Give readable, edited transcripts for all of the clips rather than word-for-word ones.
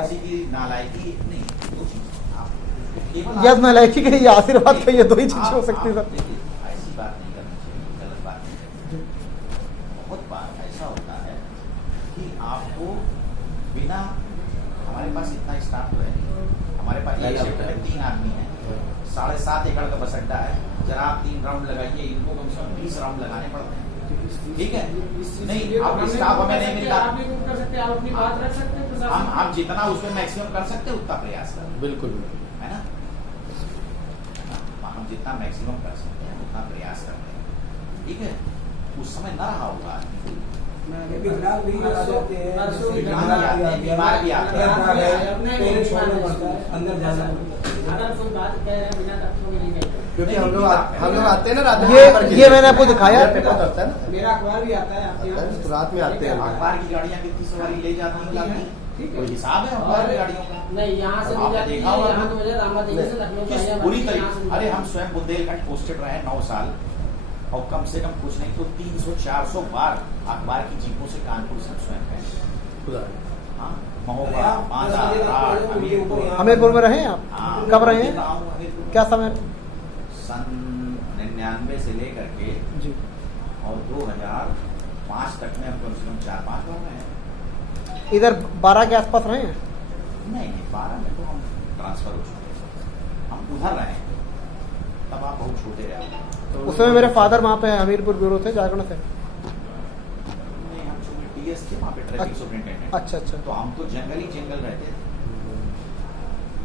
किसी की नालायकी नहीं, दो चीज़ आप केवल या नालायकी कहिए या आशीर्वाद कहिए, दो ही चीजें हो सकती है सर। देखिए, ऐसी बात नहीं करनी चाहिए, गलत बात नहीं करनी चाहिए। बहुत बार ऐसा होता है कि आपको बिना, हमारे पास इतना स्टाफ तो है नहीं, हमारे पास एक शिफ्ट में 3 आदमी है, 7.5 एकड़ का बस अड्डा है, जरा आप 3 राउंड लगाइए, इनको कम से कम 20 राउंड लगाने पड़ते हैं, ठीक है? नहीं, आप स्टाफ हमें नहीं मिलता, आप भी कर सकते हैं, आप अपनी बात रख सकते हैं, हम जितना उसमें मैक्सिमम कर सकते हैं उतना प्रयास करें, बिल्कुल है ना? हम जितना मैक्सिमम कर सकते हैं उतना प्रयास करते हैं, ठीक है? उस समय न रहा होगा, बीमार भी आते हैं, अंदर जाना अगर कोई बात कह रहे हैं बिना तथ्यों के नहीं कहते, क्योंकि हम लोग आते हैं ना रात में। ये मैंने आपको दिखाया, पेपर करता है ना, मेरा अखबार भी आता है आपके यहाँ, तो रात में आते हैं। अखबार की गाड़ियाँ कितनी सवारी ले जाती हैं, लाती हैं? कोई हिसाब है अखबार की गाड़ियों का? नहीं यहाँ से आपने देखा होगा यहाँ तो मुझे रामादेवी से लखनऊ किस बुरी तरीके, अरे हम स्वयं बुंदेलखंड पोस्टेड रहे 9 साल, और कम से कम कुछ नहीं तो 300-400 बार अखबार की जीपों से कानपुर से स्वयं गए। हाँ, महोबा, बांदा, राठ, हमीरपुर में रहे हैं आप? हाँ, कब रहे हैं? हमीरपुर क्या समय? सन 99 से लेकर के जी, और 2005 तक में हम कम से कम 4-5 बार रहे हैं। इधर 12 के आसपास रहे हैं? नहीं, 12 में तो हम ट्रांसफर हो चुके हैं, हम उधर रहे हैं, तब आप बहुत छोटे रहे। उस समय मेरे फादर वहाँ पे हमीरपुर ब्यूरो थे, जागरण से। नहीं, हम चूंकि टीएस थे वहाँ पे, ट्रैफिक सुपरिटेंडेंट। अच्छा, तो हम तो जंगल ही जंगल रहते थे,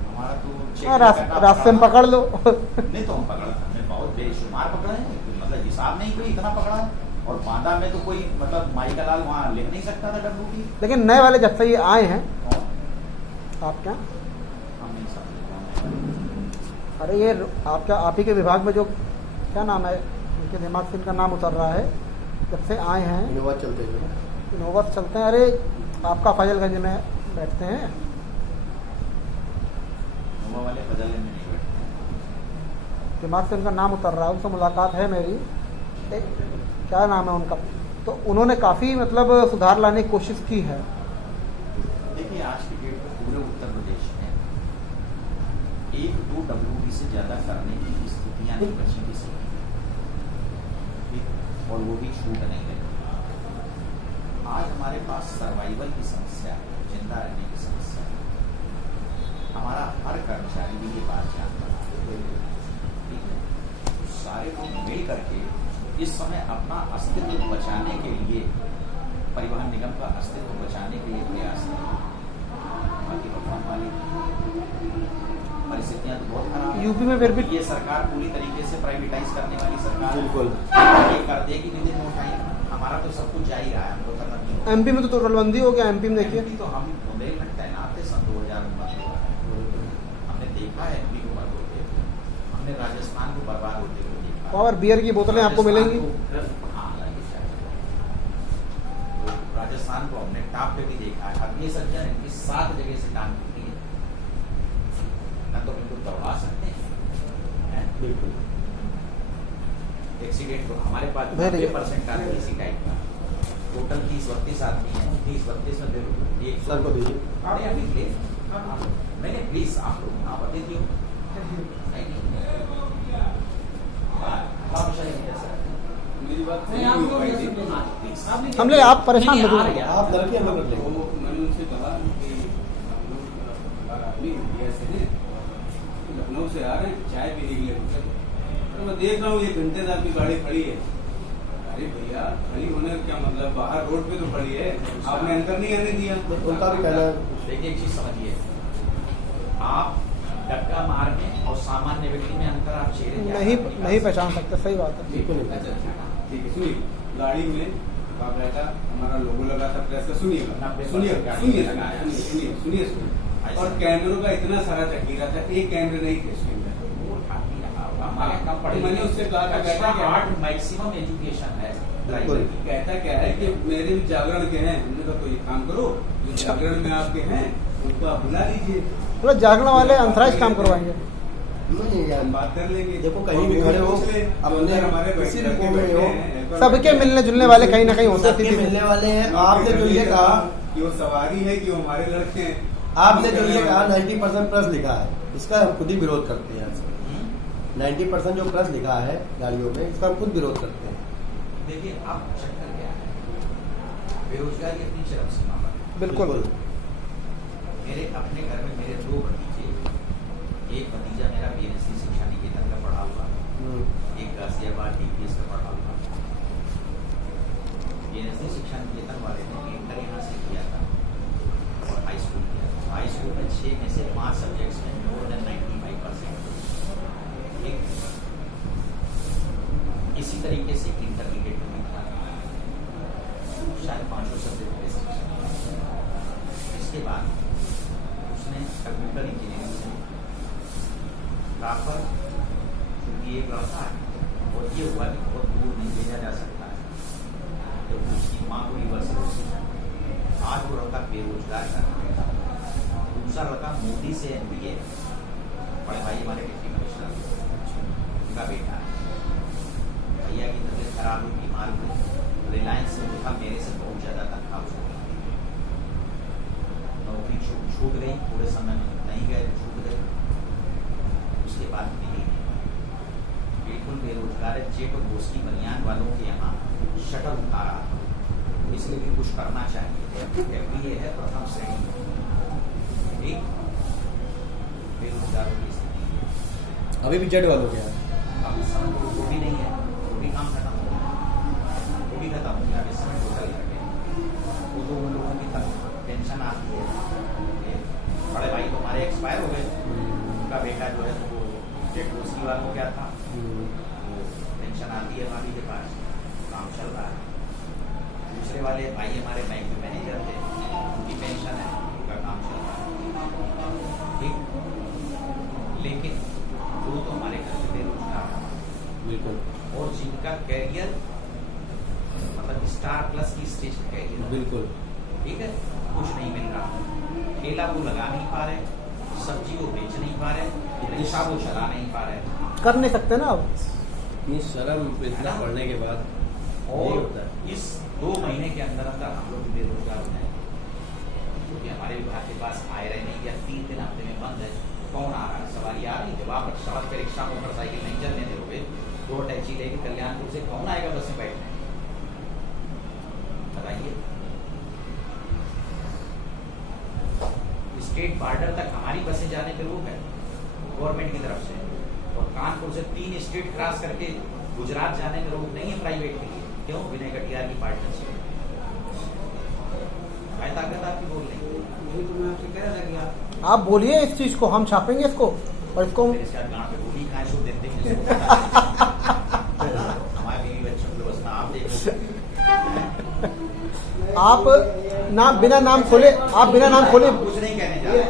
हमारा तो हाँ, रास्ते में पकड़ लो। नहीं तो हम पकड़ा, हमने बहुत बेशुमार पकड़ा है, मतलब हिसाब नहीं कोई इतना पकड़ा है। और बांदा में तो कोई मतलब माई का लाल वहाँ लिख नहीं सकता था डब्लू की। लेकिन नए वाले जब से ये आए हैं आप क्या, हम नहीं समझ, अरे ये आपका आप ही के विभाग में जो क्या नाम है, उनके दिमाग से इनका नाम उतर रहा है, जब से आए हैं इनोवा चलते हैं। इनोवा चलते हैं। अरे आपका फजलगंज में बैठते हैं, नोवा वाले फजल में नहीं बैठते। दिमाग से उनका नाम उतर रहा है, उनसे मुलाकात है मेरी, क्या नाम है उनका, तो उन्होंने काफ़ी मतलब सुधार लाने की कोशिश की है। देखिए आज की डेट में पूरे उत्तर प्रदेश में 1-2 WB से ज्यादा करने की स्थितियां नहीं बची किसी की, और वो भी छूट नहीं रही। आज हमारे पास सर्वाइवल की समस्या है, जिंदा रहने की समस्या है। हमारा हर कर्मचारी भी ये बात जानता है, ठीक है? तो सारे लोग मिल करके इस समय अपना अस्तित्व बचाने के लिए, परिवहन निगम का अस्तित्व बचाने के लिए प्रयास है। परिस्थितियां तो बहुत खराब है। यूपी में फिर भी ये सरकार पूरी तरीके से प्राइवेटाइज करने वाली सरकार है। बिल्कुल। ये कर देगी विदिन नो टाइम, हमारा तो सब कुछ जा ही रहा है, हमको करना नहीं होगा। एमपी में तो टोटलबंदी हो गया, एमपी में देखिए। MP तो हम बुंदेलखंड तैनात थे सन 2009 में, हमने देखा है MP को बर्बाद होते हुए, हमने राजस्थान को बर्बाद होते हुए देखा। और बियर की बोतलें आपको मिलेंगी। हाँ, राजस्थान को हमने टॉप पे भी देखा है। अब ये सज्जन इनकी 7 जगह से काम करती है, न तो इनको दौड़ा सकते हैं, बिल्कुल। एक्सीडेंट तो हमारे पास 90% आदमी इसी टाइप का, टोटल 30-32 आदमी है, 30-32 में एक सर को दीजिए। अरे अभी ले, नहीं प्लीज आप लोग आप बता दियो, मेरी बात नहीं, आप लोग ये सुन लीजिए। हम ले, आप परेशान मत होइए। आप लड़के हम लोग कर लेंगे। मैंने उनसे कहा कि आदमी इंडिया से हैं, लखनऊ से आ रहे हैं, चाय पीने के लिए रुके। तो मैं देख रहा हूँ 1 घंटे से आपकी गाड़ी खड़ी है। अरे भैया, खड़ी होने का क्या मतलब, बाहर रोड पे तो खड़ी है, आपने अंदर नहीं आने दिया। उनका भी कहना है। देखिए एक चीज समझिए, आप डक्का मारने और सामान्य व्यक्ति में अंतर आप चेहरे नहीं पहचान सकते, सही बात है। बिल्कुल नहीं। अच्छा, ठीक है, सुनिए, गाड़ी में बाकायदा हमारा लोगो लगा था प्रेस का, सुनिएगा, सुनिए। और कैमरों का इतना सारा चकीरा था, एक कैमरे नहीं थे उसके अंदर। मैंने उससे कहा था, कहता क्या मैक्सिमम एजुकेशन है, कहता क्या है कि मेरे भी जागरण के हैं। हमने कहा तो ये काम करो, जो जागरण में आपके हैं उनको आप बुला लीजिए, मतलब जागरण वाले अंतराज काम करवाएंगे। नहीं यार, बात कर लेंगे। देखो कहीं भी खड़े हो, अपने हमारे किसी भी कोने में हो, सबके मिलने जुलने वाले कहीं ना कहीं होते सबके मिलने वाले हैं। आपने जो ये कहा कि वो सवारी है कि वो हमारे लड़के हैं, आपने जो ये कहा 90% प्लस लिखा है, इसका हम खुद ही विरोध करते हैं। 90% जो प्लस लिखा है गाड़ियों में, इसका हम खुद विरोध करते हैं। देखिए अब चक्कर क्या है, बेरोजगारी अपनी चरम सीमा पर है। बिल्कुल। मेरे अपने घर में मेरे 2 भतीजे, एक भतीजा मेरा बीएनएससी शिक्षा निकेतन का पढ़ा हुआ, एक गाजियाबाद डीपीएस का पढ़ा हुआ। बीएनएससी शिक्षा निकेतन वाले ने इंटर यहाँ से किया था और हाई स्कूल किया था। हाई स्कूल में 6 में से 5 सब्जेक्ट्स में मोर देन 95%। इसी तरीके से इंटरमीडिएट में था, शायद 500 सब्जेक्ट बेसिक। इसके बाद उसने कंप्यूटर इंजीनियरिंग से प्रॉपर, क्योंकि एक लड़का है और ये हुआ कि बहुत दूर नहीं भेजा जा सकता है, तो उसकी माँ को यूनिवर्सिटी से आज वो लड़का बेरोजगार कर रहा है। दूसरा लड़का मोदी से MBA, बड़े भाई हमारे डिप्टी कमिश्नर, उनका बेटा है। भैया की तबीयत खराब हुई, बीमार हुई, रिलायंस से उठा, मेरे से बहुत ज्यादा तनख्वाह उसको मिलती थी। नौकरी छूट गई, पूरे समय में नहीं गए तो छूट गई, उसके बाद मिली नहीं। बिल्कुल बेरोजगार है। चेक और गोश्ती बनियान वालों के यहाँ शटर उठा रहा था, इसलिए भी कुछ करना चाहिए। MBA है प्रथम श्रेणी, एक बेरोजगारों की स्थिति अभी भी जेड वालों के यहाँ अब इस समय वो भी नहीं है, वो भी काम खत्म हो गया, वो भी खत्म हो गया। अब इस समय टोटल करके वो तो उन लोगों की पेंशन आती है। बड़े भाई तो हमारे एक्सपायर हो गए, उनका बेटा जो है वो जेट उसकी बात हो गया था, वो पेंशन आती है भाभी के पास, काम चल रहा है। दूसरे वाले भाई हमारे बैंक में मैनेजर थे, उनकी पेंशन है, उनका काम चल रहा है, ठीक। लेकिन वो तो हमारे घर से बेरोजगार है, बिल्कुल, और जिनका कैरियर मतलब स्टार प्लस की स्टेज का कैरियर, बिल्कुल, ठीक है, कुछ नहीं मिल रहा। ठेला वो लगा नहीं पा रहे, सब्जी वो बेच नहीं पा रहे, रिक्शा वो चला नहीं पा रहे, कर नहीं सकते ना अब। इतनी शर्म इतना पढ़ने के बाद यही और होता है। इस 2 महीने के अंदर अंदर हम लोग बेरोजगार हो जाए, क्योंकि हमारे विभाग के पास आए रहे नहीं, या 3 दिन हफ्ते में बंद है, कौन आ रहा है, सवारी आ रही। जब आप सड़क पर रिक्शा मोटरसाइकिल नहीं चलने दोगे, 2 टैक्सी लेके कल्याणपुर से कौन आएगा बस में बैठने, बताइए। स्टेट बॉर्डर तक हमारी बसें जाने पे रोक है गवर्नमेंट की तरफ से, और कानपुर से 3 स्टेट क्रॉस करके गुजरात जाने में रोक नहीं है प्राइवेट के लिए। क्यों? विनय कटियार की पार्टनरशिप। मैं ताकत आपकी बोल रही, आप बोलिए इस चीज को, हम छापेंगे इसको और इसको मेरे साथ गांव पे गोली खाए सो देते हैं हमारे बीवी बच्चों की व्यवस्था आप देखो। आप ना बिना नाम खोले, आप बिना नाम खोले कुछ नहीं कहने जा रहे।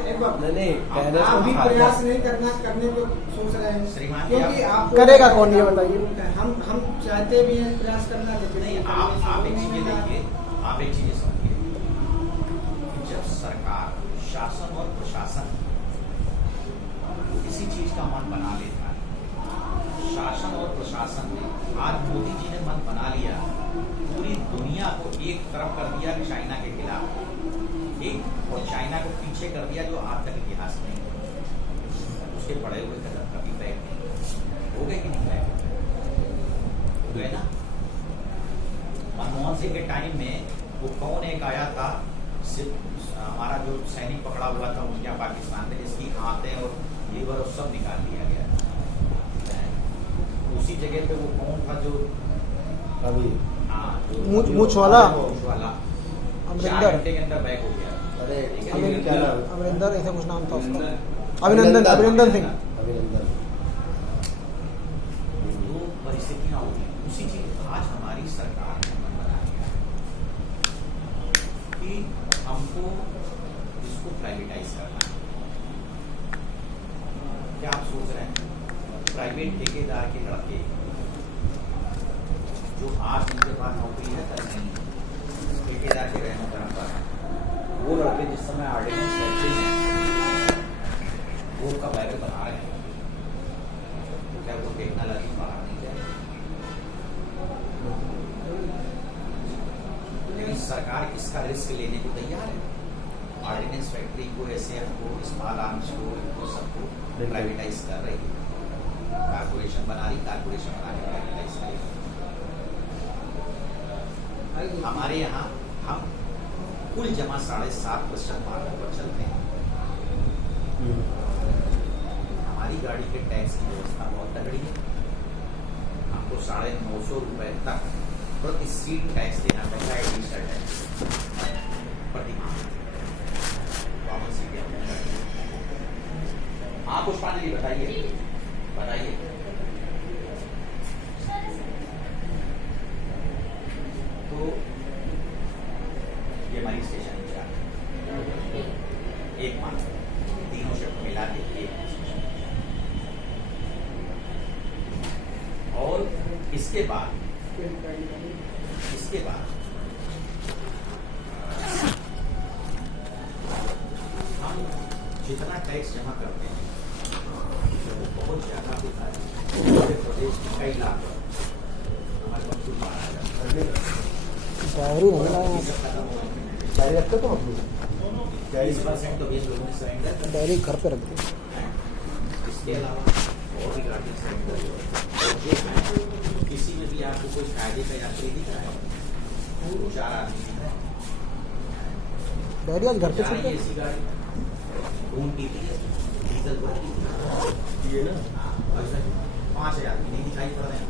नहीं कहने आप अभी को प्रयास नहीं करने को सोच रहे हैं, श्रीमान क्योंकि जी, आप करेगा कौन ये बताइए। हम चाहते भी हैं प्रयास करना, लेकिन नहीं, आप एक चीज देखिए, आप एक चीज समझिए, जब सरकार, शासन और प्रशासन किसी चीज का मन बना लेता है, शासन और प्रशासन ने, आज मोदी जी ने मन बना लिया, पूरी दुनिया को एक तरफ कर दिया चाइना के खिलाफ, एक, और चाइना को पीछे कर दिया जो आज तक इतिहास में उसके पड़े हुए कदम कभी बैग नहीं हो गए कि नहीं बैग हो गए ना। मनमोहन सिंह के टाइम में वो कौन एक आया था, सिर्फ हमारा जो सैनिक पकड़ा हुआ था उनके यहाँ पाकिस्तान में, जिसकी आंतें और लीवर और सब निकाल दिया गया। उसी जगह पे वो कौन था जो अभी मूछ वाला अमरिंदर, 4 घंटे के अंदर बैक हो गया। अरे ठीक है? क्या नाम? अमरिंदर, ऐसा कुछ नाम था उसका, अभिनंदन सिंह। अभिनंदन। दो परिस्थितियां होगी। उसी चीज आज हमारी सरकार ने मन बना लिया है कि हमको इसको प्राइवेटाइज करना है। क्या आप सोच रहे हैं प्राइवेट ठेकेदार के लड़के जो आज इनके पास नौकरी है, कल नहीं है, ठेकेदार के रहने पर वो लड़के जिस समय ऑर्डिनेंस करते हैं वो उनका बैरल बना रहे हैं, तो क्या वो टेक्नोलॉजी बाहर नहीं जाए? लेकिन सरकार इसका रिस्क लेने को तैयार है। ऑर्डिनेंस फैक्ट्री इनको एसएफ को, स्मॉल आर्म्स को, इनको सबको प्राइवेटाइज कर रही है। कारपोरेशन बना रही, कारपोरेशन बना के प्राइवेटाइज करेगी। हमारे यहाँ हम कुल जमा 7.5% मार्क पर चलते हैं। हमारी गाड़ी के टैक्स की व्यवस्था बहुत तगड़ी है। हमको 950 रुपए तक प्रति सीट टैक्स देना पड़ता है, एडिशनल टैक्स प्रति माह। कॉमन सीट है। हाँ पुष्पांजलि बताइए। तो ये हमारी स्टेशन इंचार्ज एक माह तीनों शिफ्ट मिला के एक। और इसके बाद हम जितना टैक्स जमा करते हैं वो बहुत ज्यादा होता है। मध्य प्रदेश में कई लाख हमारे पास कुल 12,000 डायरी नहीं लाए आप? डायरी रखते तो अपनी 40% तो 20 लोगों ने सरेंडर कर। डायरी घर पे रख दी। इसके अलावा और भी गाड़ी सरेंडर किसी में भी आपको कोई फायदे का यात्री दिख रहा है, 4 आदमी है। डायरी आज घर पे जानी चलते ऐसी गाड़ी खून पीती है, डीजल भरती है। ये ना 5,000 आदमी नहीं दिखाई पड़ रहे हैं।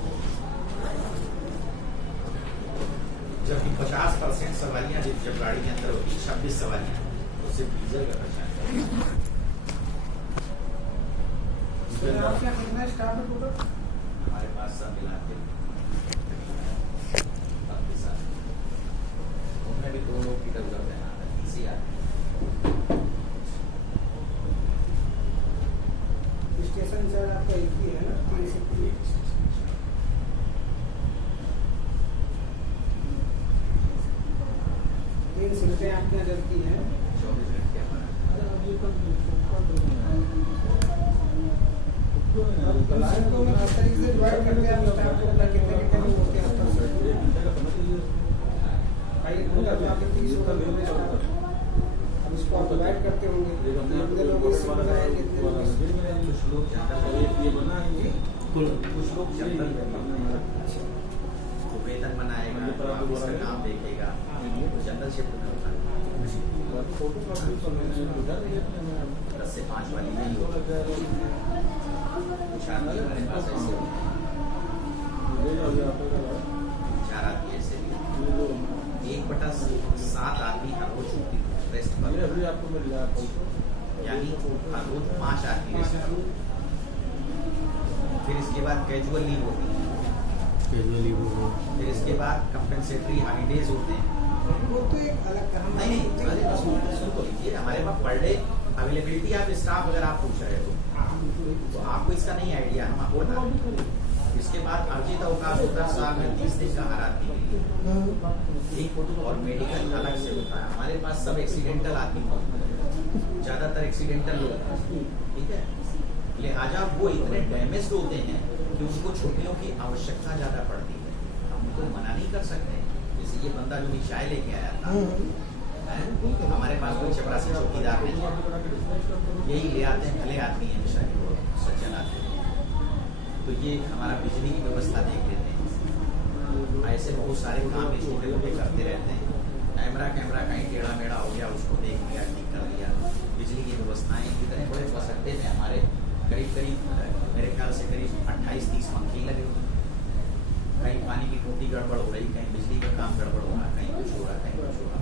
जबकि 50% सवारियां जब गाड़ी के अंदर होती है, 26 सवारियां, तो सिर्फ डीजल का खर्चा है। आपके यहाँ कितना स्टाफ है टोटल? हमारे पास सब मिला के 32 आदमी। उनमें भी 2 लोग इधर उधर तैनात है, 30 आदमी। स्टेशन सर आपका एक ही है ना? 3 से 3। 3 शिफ्टें आपके यहाँ चलती हैं। 24 घंटे हमारा शिफ्टों में किस तरीके से डिवाइड करते हैं आप स्टाफ को? कितने लोग होते हैं आपका? भाई टोटल तो आपके 30 होगा कितने स्टाफ? अब इसको आप डिवाइड करते होंगे कितने लोग इस शिफ्ट में हैं, कितने लोग इस- कुछ लोग जनरल तो वेतन बनाएगा, ऑफिस का काम देखेगा, तो जनरल शिफ्ट में होता है। 10 से 5 वाली नहीं होती। कुछ आदमी हमारे पास ऐसे होते हैं, 4 आदमी ऐसे भी हैं। 1/7 आदमी हर रोज छुट्टी, रेस्ट पर, यानी हर रोज 5 आदमी रेस्ट पर। फिर इसके बाद कैजुअल लीव होती है। फिर इसके बाद कंपेंसेटरी हॉलीडेज होते हैं। वो तो एक अलग काम है। नहीं अरे सुन तो लीजिए, हमारे पास per day availability of staff अगर आप पूछ रहे हो तो आपको इसका नहीं आइडिया, हम आपको बता दें। इसके बाद अर्जित अवकाश होता है साल में 30 दिन का हर आदमी के लिए, ठीक। और मेडिकल अलग से होता है। हमारे पास सब एक्सीडेंटल आदमी होते हैं, ज्यादातर एक्सीडेंटल लोग हैं, ठीक है। लिहाजा वो इतने डैमेज होते हैं कि उनको छुट्टियों की आवश्यकता ज्यादा पड़ती है। हम उनको मना नहीं कर सकते। जैसे ये बंदा जो भी चाय लेके आया था, हमारे पास कोई चपरासी चौकीदार नहीं है, यही ले आते हैं, भले आदमी है, हमेशा वो सज्जन आते हैं। तो ये हमारा बिजली की व्यवस्था देख लेते हैं। ऐसे बहुत सारे काम ये छोटे मोटे करते रहते हैं। कैमरा कहीं टेढ़ा मेढ़ा हो गया, उसको देख लिया, ठीक कर लिया। बिजली की व्यवस्थाएं इतने बड़े बसअड्डे में हमारे करीब मेरे ख्याल से करीब 28-30 पंखे लगे हुए। कहीं पानी की टूटी गड़बड़ हो रही, कहीं बिजली का काम गड़बड़ हो रहा, कहीं कुछ हो रहा, कहीं कुछ हो रहा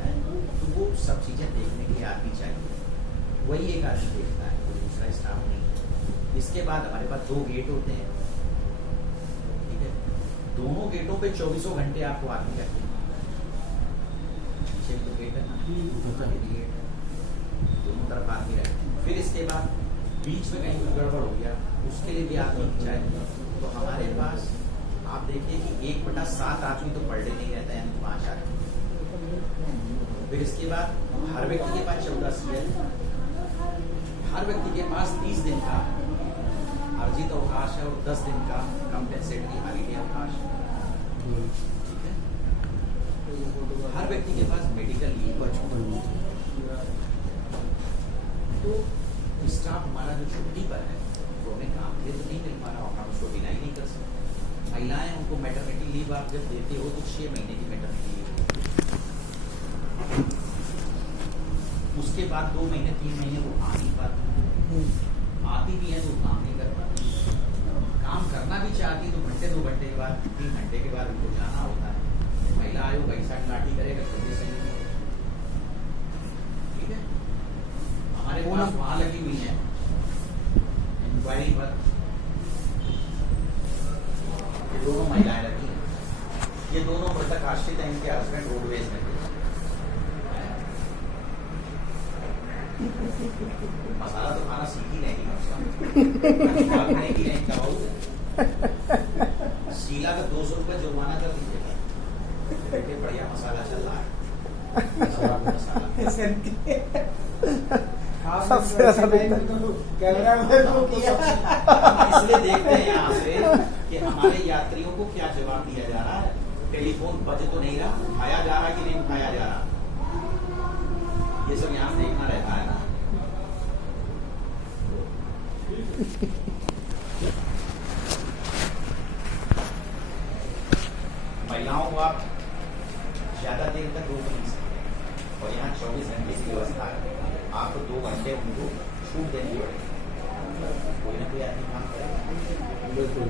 है। तो वो सब चीज़ें देखने के लिए आदमी चाहिए, वही एक आदमी देखता है, कोई दूसरा स्टाफ नहीं। इसके बाद हमारे पास 2 गेट होते हैं, ठीक है। दोनों गेटों पे 24 घंटे आपको आदमी रखते हैं। पीछे तो गेट है ना, दोनों तरफ आदमी रखते हैं। फिर इसके बाद बीच में कहीं कुछ गड़बड़ हो गया, उसके लिए भी आदमी चाहिए। तो हमारे पास आप देखिए कि 1/7 आदमी तो पर डे नहीं रहता है, यानी 5 आदमी। फिर इसके बाद हर व्यक्ति के पास 14 CL, हर व्यक्ति के पास 30 दिन का अर्जित अवकाश है और 10 दिन का कंपेंसेटरी हॉलीडे अवकाश है, ठीक है। हर व्यक्ति के पास मेडिकल लीव और तो स्टाफ हमारा जो छुट्टी पर है तो हमें काम के तो नहीं मिल पा रहा और हम उसको डिनाई नहीं कर सकते। महिलाएं उनको मैटरनिटी लीव आप जब देते हो तो 6 महीने की मैटरनिटी लीव, उसके बाद 2 महीने 3 महीने वो आ नहीं पाती, आती भी है तो काम नहीं कर पाती, काम करना भी चाहती तो घंटे 2 घंटे के बाद 3 घंटे के बाद उनको जाना होता है। महिला आयोग ऐसा लाठी करेगा तो सही नहीं। ठीक है, हमारे पास वहां लगी हुई है इंक्वायरी पर, ये दोनों महिलाएं लगी हैं, ये दोनों मृतक आश्रित हैं, इनके हस्बैंड रोडवेज में थे। मसाला तो खाना सीख ही नहीं नहीं की नहीं कमाऊ। शीला का 200 रुपये जुर्माना कर दीजिएगा, बेटे बढ़िया मसाला चल रहा है मसाला। सबसे अच्छा कैमरा में तो किया। हम इसलिए देखते हैं यहाँ से कि हमारे यात्रियों को क्या जवाब दिया जा रहा है। टेलीफोन बज तो नहीं रहा, उठाया जा रहा कि नहीं उठाया जा रहा, ये सब यहाँ देखना रहता है ना। महिलाओं को आप ज्यादा देर तक रोक नहीं सकते और यहाँ 24 घंटे की व्यवस्था है, आपको 2 घंटे उनको छूट देनी पड़ेगी, कोई ना कोई आदमी काम करेगा। बिल्कुल।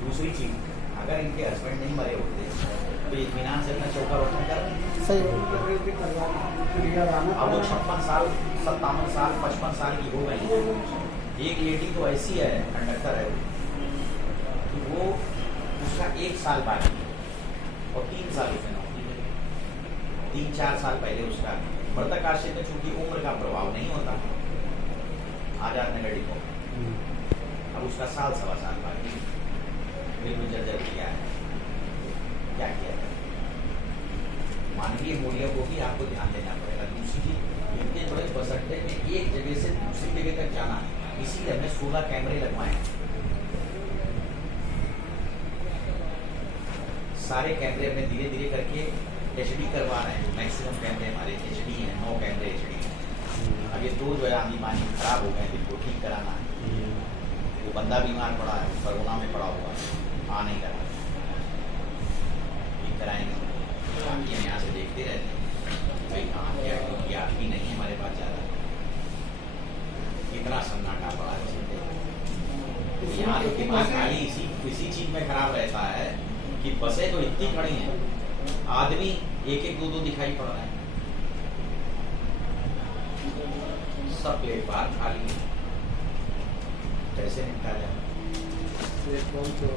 दूसरी चीज, अगर इनके हस्बैंड नहीं मरे होते तो इत्मीनान से अपना चौका रोशन कर, सही अब वो 56 साल 57 साल 55 साल की हो गई। एक लेडी तो ऐसी है, कंडक्टर है कि वो उसका 1 साल बाकी है और 3 साल उसने नौकरी करी। 3-4 साल पहले उसका मृतक आश्रित में चूंकि उम्र का प्रभाव नहीं होता आजाद नगर डिपो, अब उसका 1-1.25 साल बाकी, बिल्कुल जर्जर किया है। क्या किया है, मानवीय मूल्यों को भी आपको ध्यान देना पड़ेगा। दूसरी चीज, इतने बड़े बस अड्डे में एक जगह से दूसरी जगह तक जाना, इसीलिए हमने 16 कैमरे लगवाए हैं। सारे कैमरे हमने धीरे धीरे करके HD करवा रहे हैं। मैक्सिमम कैमरे हमारे HD हैं, 9 कैमरे HD हैं। अब ये 2 जो है आंधी पानी खराब हो गए, इनको ठीक कराना है। वो बंदा बीमार पड़ा है, कोरोना में पड़ा हुआ है, आ नहीं रहा, ठीक कराएंगे। बाकी हम यहाँ से देखते रहते हैं भाई कहाँ क्या, क्योंकि आप भी नहीं हमारे पास ज़्यादा, कितना सन्नाटा पड़ा है। यहाँ तो दिमाग खाली इसी चीज में खराब रहता है कि बसें तो इतनी खड़ी हैं, आदमी 1-1 2-2 दिखाई पड़ रहे हैं, सब प्लेटफार्म खाली है, कैसे निपटा जाए। प्लेटफॉर्म तो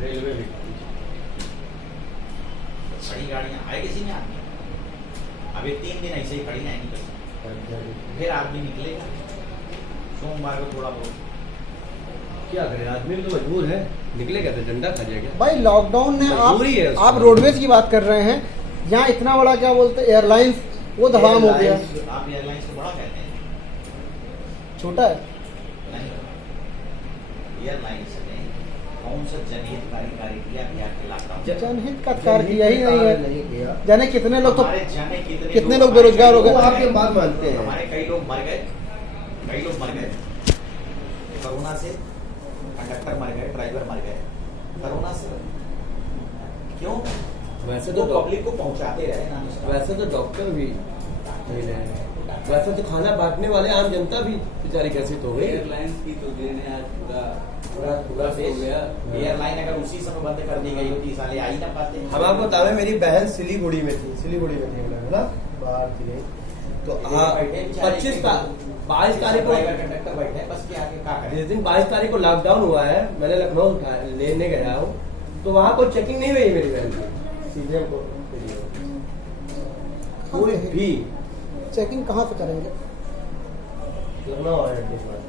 रेलवे भी बड़ी गाड़ियां आए किसी में आदमी, अभी 3 दिन ऐसे ही खड़ी रहेंगी बस, फिर आदमी निकलेगा सोमवार को थोड़ा बहुत। क्या करें, आदमी तो मजबूर है, निकलेगा तो डंडा खा जाएगा। भाई लॉकडाउन ने मजबूरी है उसका। आप रोडवेज की बात कर रहे हैं, यहाँ इतना बड़ा क्या बोलते हैं एयरलाइंस, वो धड़ाम हो गया। आप एयरलाइंस को बड़ा कहते हैं, छोटा है। नहीं एयरलाइंस ने कौन सा जनहितकारी कार्य किया बिहार के लॉकडाउन? जनहित का कार्य किया ही नहीं है। नहीं किया। जाने कितने लोग तो हमारे जाने कितने लोग बेरोजगार हो गए। वो आपकी बात मानते हैं। हमारे कई लोग मर गए, कोरोना से, कंडक्टर मर गए, ड्राइवर मर गए कोरोना से। क्यों? वैसे तो तो पब्लिक को पहुंचाते रहे ना। वैसे तो डॉक्टर भी नहीं रहे हैं। वैसे तो खाना बांटने वाले आम जनता भी बेचारी ग्रसित हो गई। एयरलाइंस की तो देन है आज पूरा हो गया। एयरलाइन अगर उसी समय बंद कर दी गई होती साले आ ही ना पाते। हम आपको बता रहे, मेरी बहन सिलीगुड़ी में थी ना, बाहर थी। तो हाँ 22 तारीख को कंडक्टर बैठे हैं, बस के आगे क्या करें। जिस दिन 22 तारीख को लॉकडाउन हुआ है, मैंने लखनऊ लेने गया हूँ, तो वहाँ कोई चेकिंग नहीं हुई मेरी बहन की। सीधे हमको कोई भी चेकिंग कहाँ से करेंगे? लखनऊ आया के बाद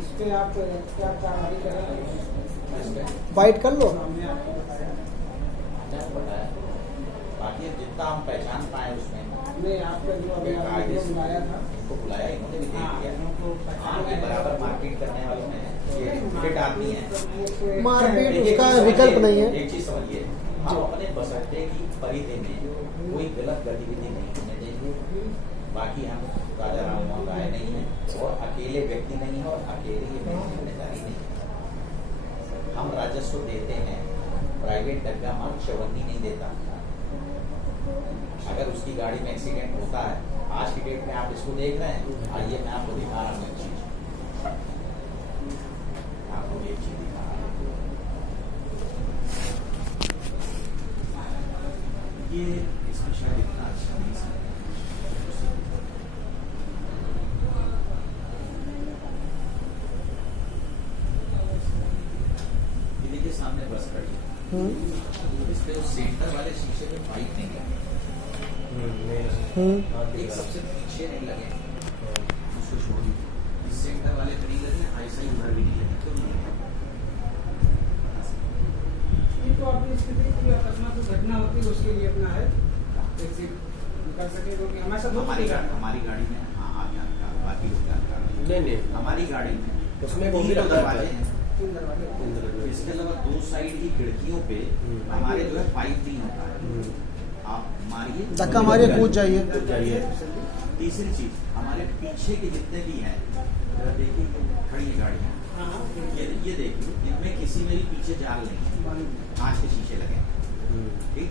इस पे आप क्या कार्रवाई करेंगे? बाइट कर लो। हमने आपको बताया बाकी जितना हम पहचान पाए उसमें हमने आपका जो अभी आपने जो बुलाया था, इनको बुलाया, इन्होंने भी देख हाँ, लिया। इनको हाँ, ये बराबर मारपीट करने वालों में ये फिट आदमी है। मारपीट उसका विकल्प नहीं है। एक चीज समझिए, हम अपने बस अड्डे की परिधि में कोई गलत गतिविधि नहीं होने देंगे। बाकी हम राजा राम राय नहीं है और अकेले व्यक्ति नहीं है और अकेले ये मेरी जिम्मेदारी नहीं है। हम राजस्व देते हैं, प्राइवेट डग्गा माल चवन्नी नहीं देता। अगर उसकी गाड़ी में एक्सीडेंट होता है, आज की डेट में आप इसको देख रहे हैं, आइए मैं आपको दिखा रहा हूँ एक चीज, आपको एक चीज दिखा रहा हूँ। ये इसमें शायद इतना अच्छा नहीं है। ये देखिए सामने बस खड़ी है, इस पे उस सेंटर वाले शीशे पे पाइप नहीं लगे, एक सबसे पीछे नहीं लगे, उसको छोड़ दी। इस सेंटर वाले पे नहीं लगे, ऐसा ही उधर भी नहीं लगे, क्यों नहीं लगे? ये तो आपने स्थिति की अकस्मात जो घटना होती है उसके लिए अपना है एग्जिट कर सके, क्योंकि हमारे साथ हमारी गाड़ी में हाँ आप जानकार, बाकी लोग जानकार नहीं हमारी गाड़ी में उसमें तीन भी दरवाजे हैं, 3 दरवाजे। इसके अलावा 2 साइड की खिड़कियों पे हमारे जो है पाइप नहीं होता है। आप मारिए, धक्का मारिए, कूद जाइए। तीसरी चीज, हमारे पीछे के जितने भी हैं, जरा देखिए खड़ी है गाड़ियाँ, ये देखिए, इनमें किसी में भी पीछे जाल नहीं है, कांच के शीशे लगे हैं। ठीक,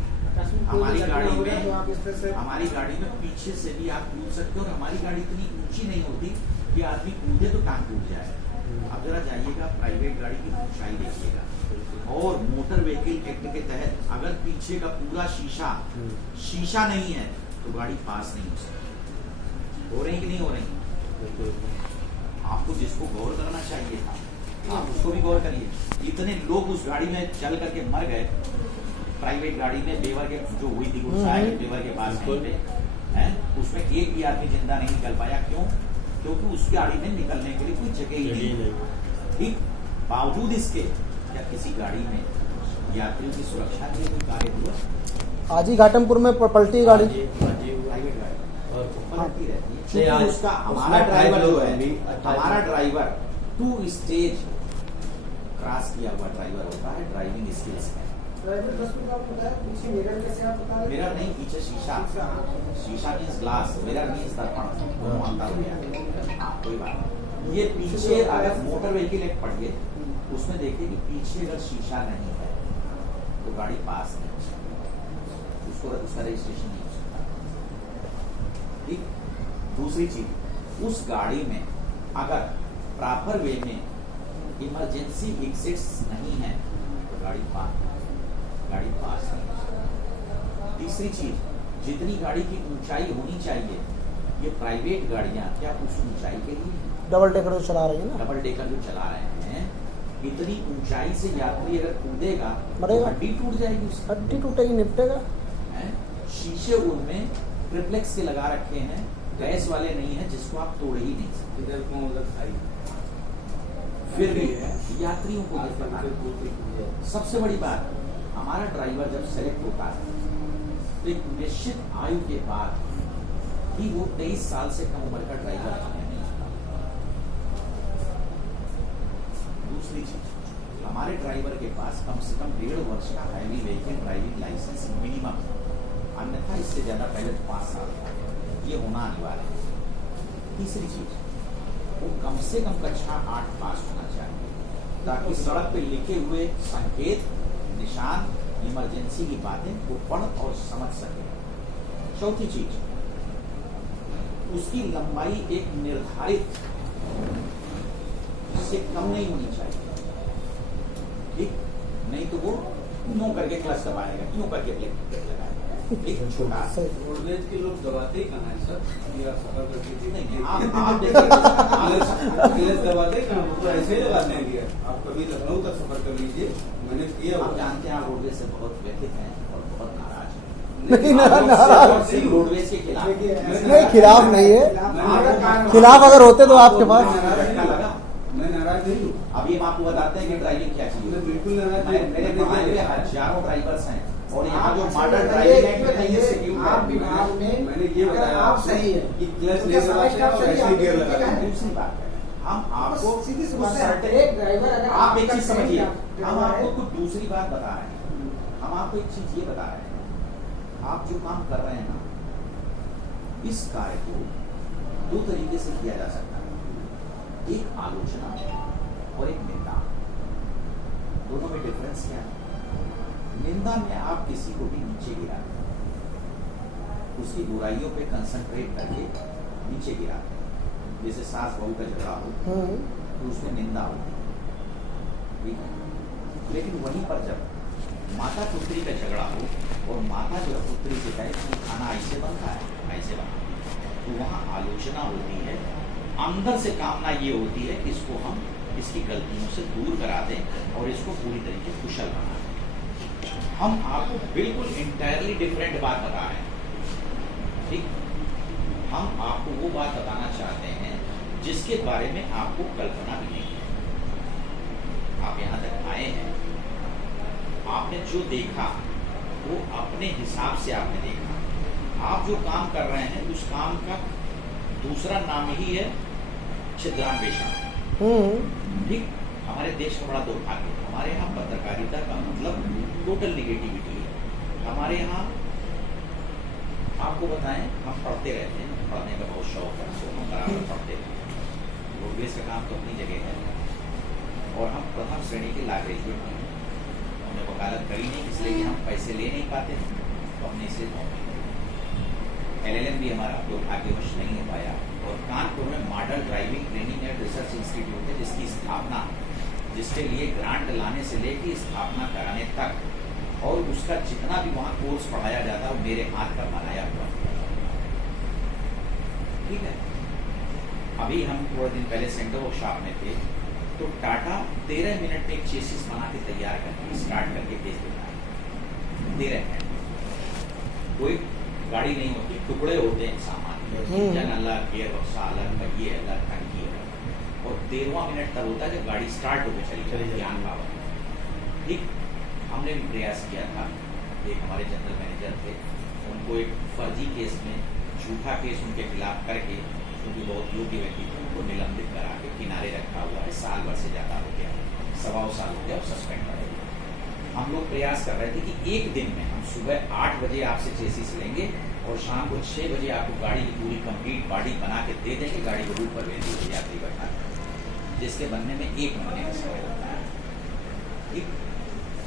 हमारी गाड़ी में पीछे से भी आप कूद सकते हो और हमारी गाड़ी इतनी ऊंची नहीं होती कि आदमी कूदे तो टांग टूट जाए। अब जरा जाइएगा प्राइवेट गाड़ी की ऊंचाई देखिएगा, और मोटर व्हीकल एक्ट के तहत अगर पीछे का पूरा शीशा नहीं है तो गाड़ी पास नहीं हो सकती। हो रही कि नहीं हो रही? आपको जिसको गौर करना चाहिए था आप उसको भी गौर करिए। इतने लोग उस गाड़ी में चल करके मर गए, प्राइवेट गाड़ी में बेवर के जो हुई थी बेवर के पास है, उसमें एक भी आदमी जिंदा नहीं निकल पाया। क्यों? क्योंकि उस गाड़ी में निकलने के लिए कोई जगह ही नहीं। ठीक, बावजूद इसके क्या किसी गाड़ी में यात्रियों की सुरक्षा के लिए कोई कार्य हुआ? आज ही घाटमपुर में पलटी गाड़ी, प्राइवेट गाड़ी पलटी रहती है। उसका हमारा ड्राइवर जो है, हमारा ड्राइवर 2 स्टेज क्रॉस किया हुआ ड्राइवर होता है, ड्राइविंग स्किल्स है। ड्राइवर 10 मिनट आपको बताया, पीछे मिरर कैसे आप बता रहे? मिरर नहीं, पीछे शीशा मीन्स ग्लास, मिरर मीन्स दर्पण, दोनों अंतर हो गया। हाँ कोई बात नहीं। ये पीछे अगर मोटर व्हीकल एक्ट पढ़िए, उसमें देखिए कि पीछे अगर शीशा नहीं है तो गाड़ी पास नहीं हो सकती, उसका रजिस्ट्रेशन नहीं हो सकता। ठीक, दूसरी चीज, उस गाड़ी में अगर प्रॉपर वे में इमरजेंसी एग्जिट्स नहीं है तो गाड़ी पास नहीं हो सकती। तीसरी चीज, जितनी गाड़ी की ऊंचाई होनी चाहिए, ये प्राइवेट गाड़ियां क्या उस ऊंचाई के लिए? डबल डेकर जो चला रही है ना, डबल डेकर जो चला रहे हैं, इतनी ऊंचाई से यात्री अगर कूदेगा तो हड्डी टूट जाएगी, उसकी हड्डी टूटेगी, निपटेगा। शीशे उनमें ट्रिप्लेक्स के लगा रखे हैं, गैस वाले नहीं है, जिसको आप तोड़ ही नहीं सकते। फिर भी यात्रियों को ये पता नहीं। सबसे बड़ी बात, हमारा ड्राइवर जब सेलेक्ट होता है तो एक निश्चित आयु के बाद ही वो 23 साल से कम उम्र का ड्राइवर नहीं होता। दूसरी चीज, हमारे ड्राइवर के पास कम से कम 1.5 वर्ष का heavy vehicle driving licence minimum, अन्यथा इससे ज्यादा पहले 5 साल का ये होना अनिवार्य है। तीसरी चीज, वो कम से कम कक्षा 8 पास होना चाहिए, ताकि सड़क पे लिखे हुए संकेत, निशान, इमरजेंसी की बातें वो पढ़ और समझ सके। चौथी चीज, उसकी लंबाई एक निर्धारित से कम नहीं होनी चाहिए। ठीक, नहीं तो वो यूं करके क्लच दबाएगा, यूं करके ब्रेक लगाएगा। एक छोटा रोडवेज के लोग दबाते कहाँ है सर? आप सफर करके नहीं, आप देखिए दबाते कहाँ? वो तो ऐसे ही लगाते हैं। आप कभी लखनऊ तक सफर कर लीजिए, मैंने किया। आप जानते हैं आप रोडवेज से बहुत व्यथित हैं और बहुत नाराज हैं। नहीं, नाराज रोडवेज के खिलाफ नहीं, खिलाफ नहीं है। खिलाफ अगर होते तो आपके पास मैं नाराज नहीं हूँ। अभी हम आपको बताते हैं कि ड्राइविंग क्या चीज है। बिल्कुल नाराज मेरे वहाँ पे हजारों ड्राइवर्स हैं और यहाँ जो मॉडल ड्राइविंग मैंने ये बताया आप सही है कि क्लच नहीं दबाते और ऐसे गियर लगाते हैं। दूसरी बात है, हम आपको सीधी सी बात है, certain- एक ड्राइवर अगर आप एक चीज समझिए, करते हम हैं, आपको कुछ दूसरी बात बता रहे हैं। हम आपको एक चीज ये बता रहे हैं, आप जो काम कर रहे हैं ना, इस कार्य को दो तरीके से किया जा सकता है, एक आलोचना और एक निंदा। दोनों में डिफरेंस क्या है? निंदा में आप किसी को भी नीचे गिराते हैं, उसकी बुराइयों पे कंसंट्रेट करके नीचे गिराते हैं। जैसे सास बहू का झगड़ा हो तो उसमें निंदा होती है, ठीक है। लेकिन वहीं पर जब माता पुत्री का झगड़ा हो और माता जो है पुत्री से कहे कि खाना ऐसे बनता है, ऐसे बनता है, तो वहाँ आलोचना होती है। अंदर से कामना ये होती है कि इसको हम इसकी गलतियों से दूर करा दें और इसको पूरी तरीके से कुशल बना दें। हम आपको बिल्कुल इंटायरली डिफरेंट बात बता रहे हैं, ठीक। हम आपको वो बात बताना चाहते हैं जिसके बारे में आपको कल्पना भी नहीं है। आप यहाँ तक आए हैं, आपने जो देखा वो अपने हिसाब से आपने देखा। आप जो काम कर रहे हैं उस काम का दूसरा नाम ही है छिद्रान्वेषण, ठीक। हमारे देश का बड़ा दुर्भाग्य है, हमारे यहाँ पत्रकारिता का मतलब टोटल निगेटिविटी है। हमारे यहाँ आपको बताएं, हम पढ़ते रहते हैं, पढ़ने का बहुत शौक है, तो हम बराबर पढ़ते हैं। रोडवेज का काम तो अपनी जगह है और हम प्रथम श्रेणी के लॉ ग्रेजुएट हैं। हमने वकालत करी नहीं इसलिए कि हम पैसे ले नहीं पाते थे, तो हमने इसे LLM भी हमारा दुर्भाग्यवश नहीं हो पाया। और कानपुर में model driving training and research institute है, जिसकी स्थापना, जिसके लिए ग्रांट लाने से लेकर स्थापना कराने तक और उसका जितना भी वहाँ कोर्स पढ़ाया जाता है वो मेरे हाथ का बनाया हुआ, ठीक है। अभी हम थोड़े दिन पहले सेंटर वर्कशॉप में थे, तो टाटा 13 मिनट में एक चेसिस बना के तैयार करके स्टार्ट करके भेज देता है। 13 मिनट कोई गाड़ी नहीं होती, टुकड़े होते हैं सामान, इंजन अलग, गियर बक्सा अलग, पहिए अलग, टंकी अलग, और 13वां मिनट तब होता है जब गाड़ी स्टार्ट होकर चली जाती है, ज्ञान पावर, ठीक। हमने भी प्रयास किया था। एक हमारे जनरल मैनेजर थे, उनको एक फर्जी केस में, झूठा केस उनके खिलाफ करके, क्योंकि बहुत योग्य व्यक्ति थे, उनको निलंबित करा के किनारे रखा हुआ है। साल भर से ज़्यादा हो गया, 1.25 साल हो गया और सस्पेंड कर दिया। हम लोग प्रयास कर रहे थे कि एक दिन में हम सुबह 8 बजे आपसे चेसिस लेंगे और शाम को 6 बजे आपको गाड़ी की पूरी कंप्लीट बॉडी बना के दे देंगे, गाड़ी को रूट पर भेज दीजिए यात्री बैठा, जिसके बनने में 1 महीने का समय लगता है, ठीक।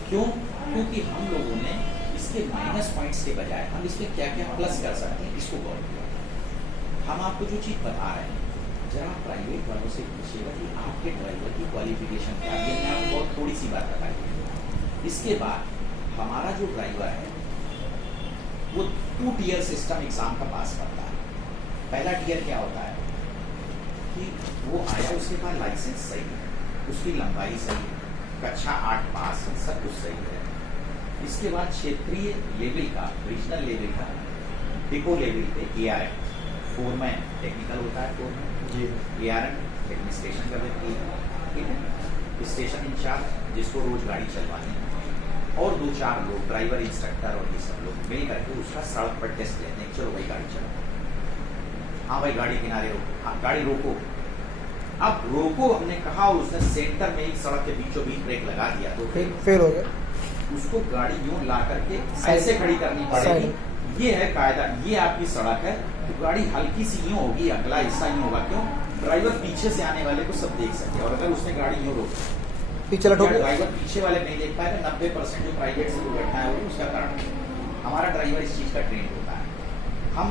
क्यों? क्योंकि हम लोगों ने इसके माइनस पॉइंट्स के बजाय हम इसमें क्या क्या प्लस कर सकते हैं इसको गौर किया। हम आपको जो चीज़ बता रहे हैं, जरा प्राइवेट वालों से पूछिएगा कि आपके ड्राइवर की क्वालिफिकेशन क्या है। मैं आपको बहुत थोड़ी सी बात बताई। इसके बाद हमारा जो ड्राइवर है वो 2 टियर सिस्टम एग्जाम का पास करता है। पहला टियर क्या होता है कि वो आया, उसके पास लाइसेंस सही है, उसकी लंबाई सही है, कक्षा 8 पास है, सब कुछ सही है। इसके बाद क्षेत्रीय लेवल का, रीजनल लेवल का, डिपो लेवल पे ARM, फोरमैन टेक्निकल होता है, फोरमैन ARM एडमिनिस्ट्रेशन का व्यक्ति है, ठीक है। स्टेशन इंचार्ज जिसको रोज गाड़ी चलवानी है, और 2-4 लोग ड्राइवर, इंस्ट्रक्टर और ये सब लोग मिल करके उसका सड़क पर टेस्ट लेते हैं। चलो भाई गाड़ी चलो, हाँ भाई गाड़ी किनारे रोको, हाँ गाड़ी रोको। अब रोको हमने कहा और उसने सेंटर में एक सड़क के बीचों बीच ब्रेक लगा दिया तो फेल हो गया। उसको गाड़ी यूं ला करके ऐसे खड़ी करनी पड़ेगी। ये है कायदा, ये आपकी सड़क है, तो गाड़ी हल्की सी यूं होगी, अगला हिस्सा यूं होगा, क्यों? ड्राइवर पीछे से आने वाले को सब देख सके। और अगर उसने गाड़ी यूं रोकी, पीछे ड्राइवर पीछे वाले नहीं देख पाएगा। 90% जो प्राइवेट से दुर्घटनाएं होगी उसका कारण हमारा ड्राइवर इस चीज का ट्रेंड होता है। हम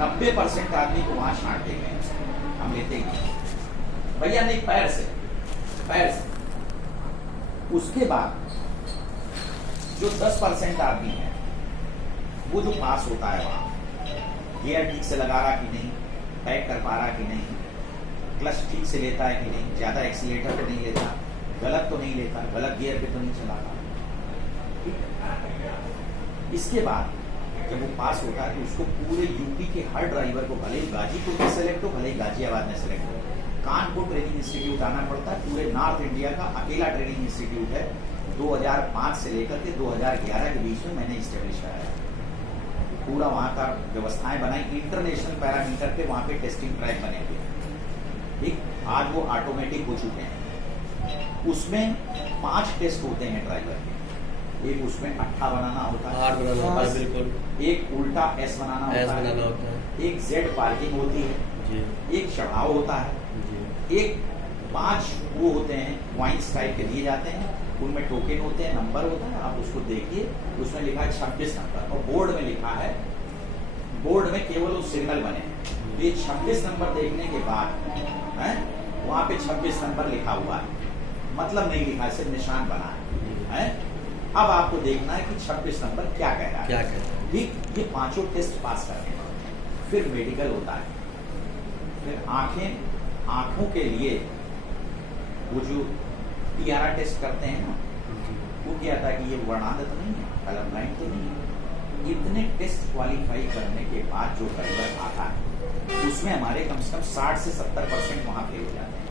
90% आदमी को वहां छांट देंगे, हम लेते ही भैया नहीं, पैर से। उसके बाद जो 10% आदमी है वो जो पास होता है वहां, गियर ठीक से लगा रहा कि नहीं, पैक कर पा रहा कि नहीं, क्लच ठीक से लेता है कि नहीं, ज्यादा एक्सीलेटर तो नहीं लेता, गलत तो नहीं लेता, गलत गियर पे तो नहीं चलाता, ठीक है। इसके बाद जब वो पास होता है तो उसको पूरे यूपी के हर ड्राइवर को, भले ही गाजीपुर में सेलेक्ट हो, भले ही गाजियाबाद में सेलेक्ट हो, कानपुर ट्रेनिंग इंस्टीट्यूट आना पड़ता है। पूरे नॉर्थ इंडिया का अकेला ट्रेनिंग इंस्टीट्यूट है। 2005 से लेकर के 2011 के बीच में मैंने स्टेब्लिश कराया। पूरा वहाँ का व्यवस्थाएं बनाई, इंटरनेशनल पैरामीटर पे वहाँ पे टेस्टिंग ट्रैक बने हुए, ठीक। आज वो ऑटोमेटिक हो चुके हैं। उसमें 5 टेस्ट होते हैं ड्राइवर के, एक उसमें अट्ठा बनाना होता है, आठ बनाना होता है, बिल्कुल एक उल्टा एस बनाना एस होता बनाना है, होता है एक जेड पार्किंग होती है, जी एक चढ़ाव होता है, जी एक 5 वो होते हैं पॉइंट्स टाइप के दिए जाते हैं, उनमें टोकन होते हैं, नंबर होता है, आप उसको देखिए, उसमें लिखा है 26 नंबर और बोर्ड में लिखा है, बोर्ड में केवल वो सिग्नल बने हैं। ये 26 नंबर देखने के बाद है वहां पे 26 नंबर लिखा हुआ है, मतलब नहीं लिखा है, सिर्फ निशान बना है। अब आपको देखना है कि 26 नंबर क्या कह रहा है, क्या कहते हैं ठीक। ये पांचों टेस्ट पास करने हैं, फिर मेडिकल होता है, फिर आंखों के लिए वो जो टीआरआ टेस्ट करते हैं ना, वो क्या था कि ये वर्णांध तो नहीं है, कलर ब्लाइंड तो नहीं है। इतने टेस्ट क्वालिफाई करने के बाद जो ड्राइवर आता है उसमें हमारे कम से कम 60 से 70% वहां फेल हो जाते हैं,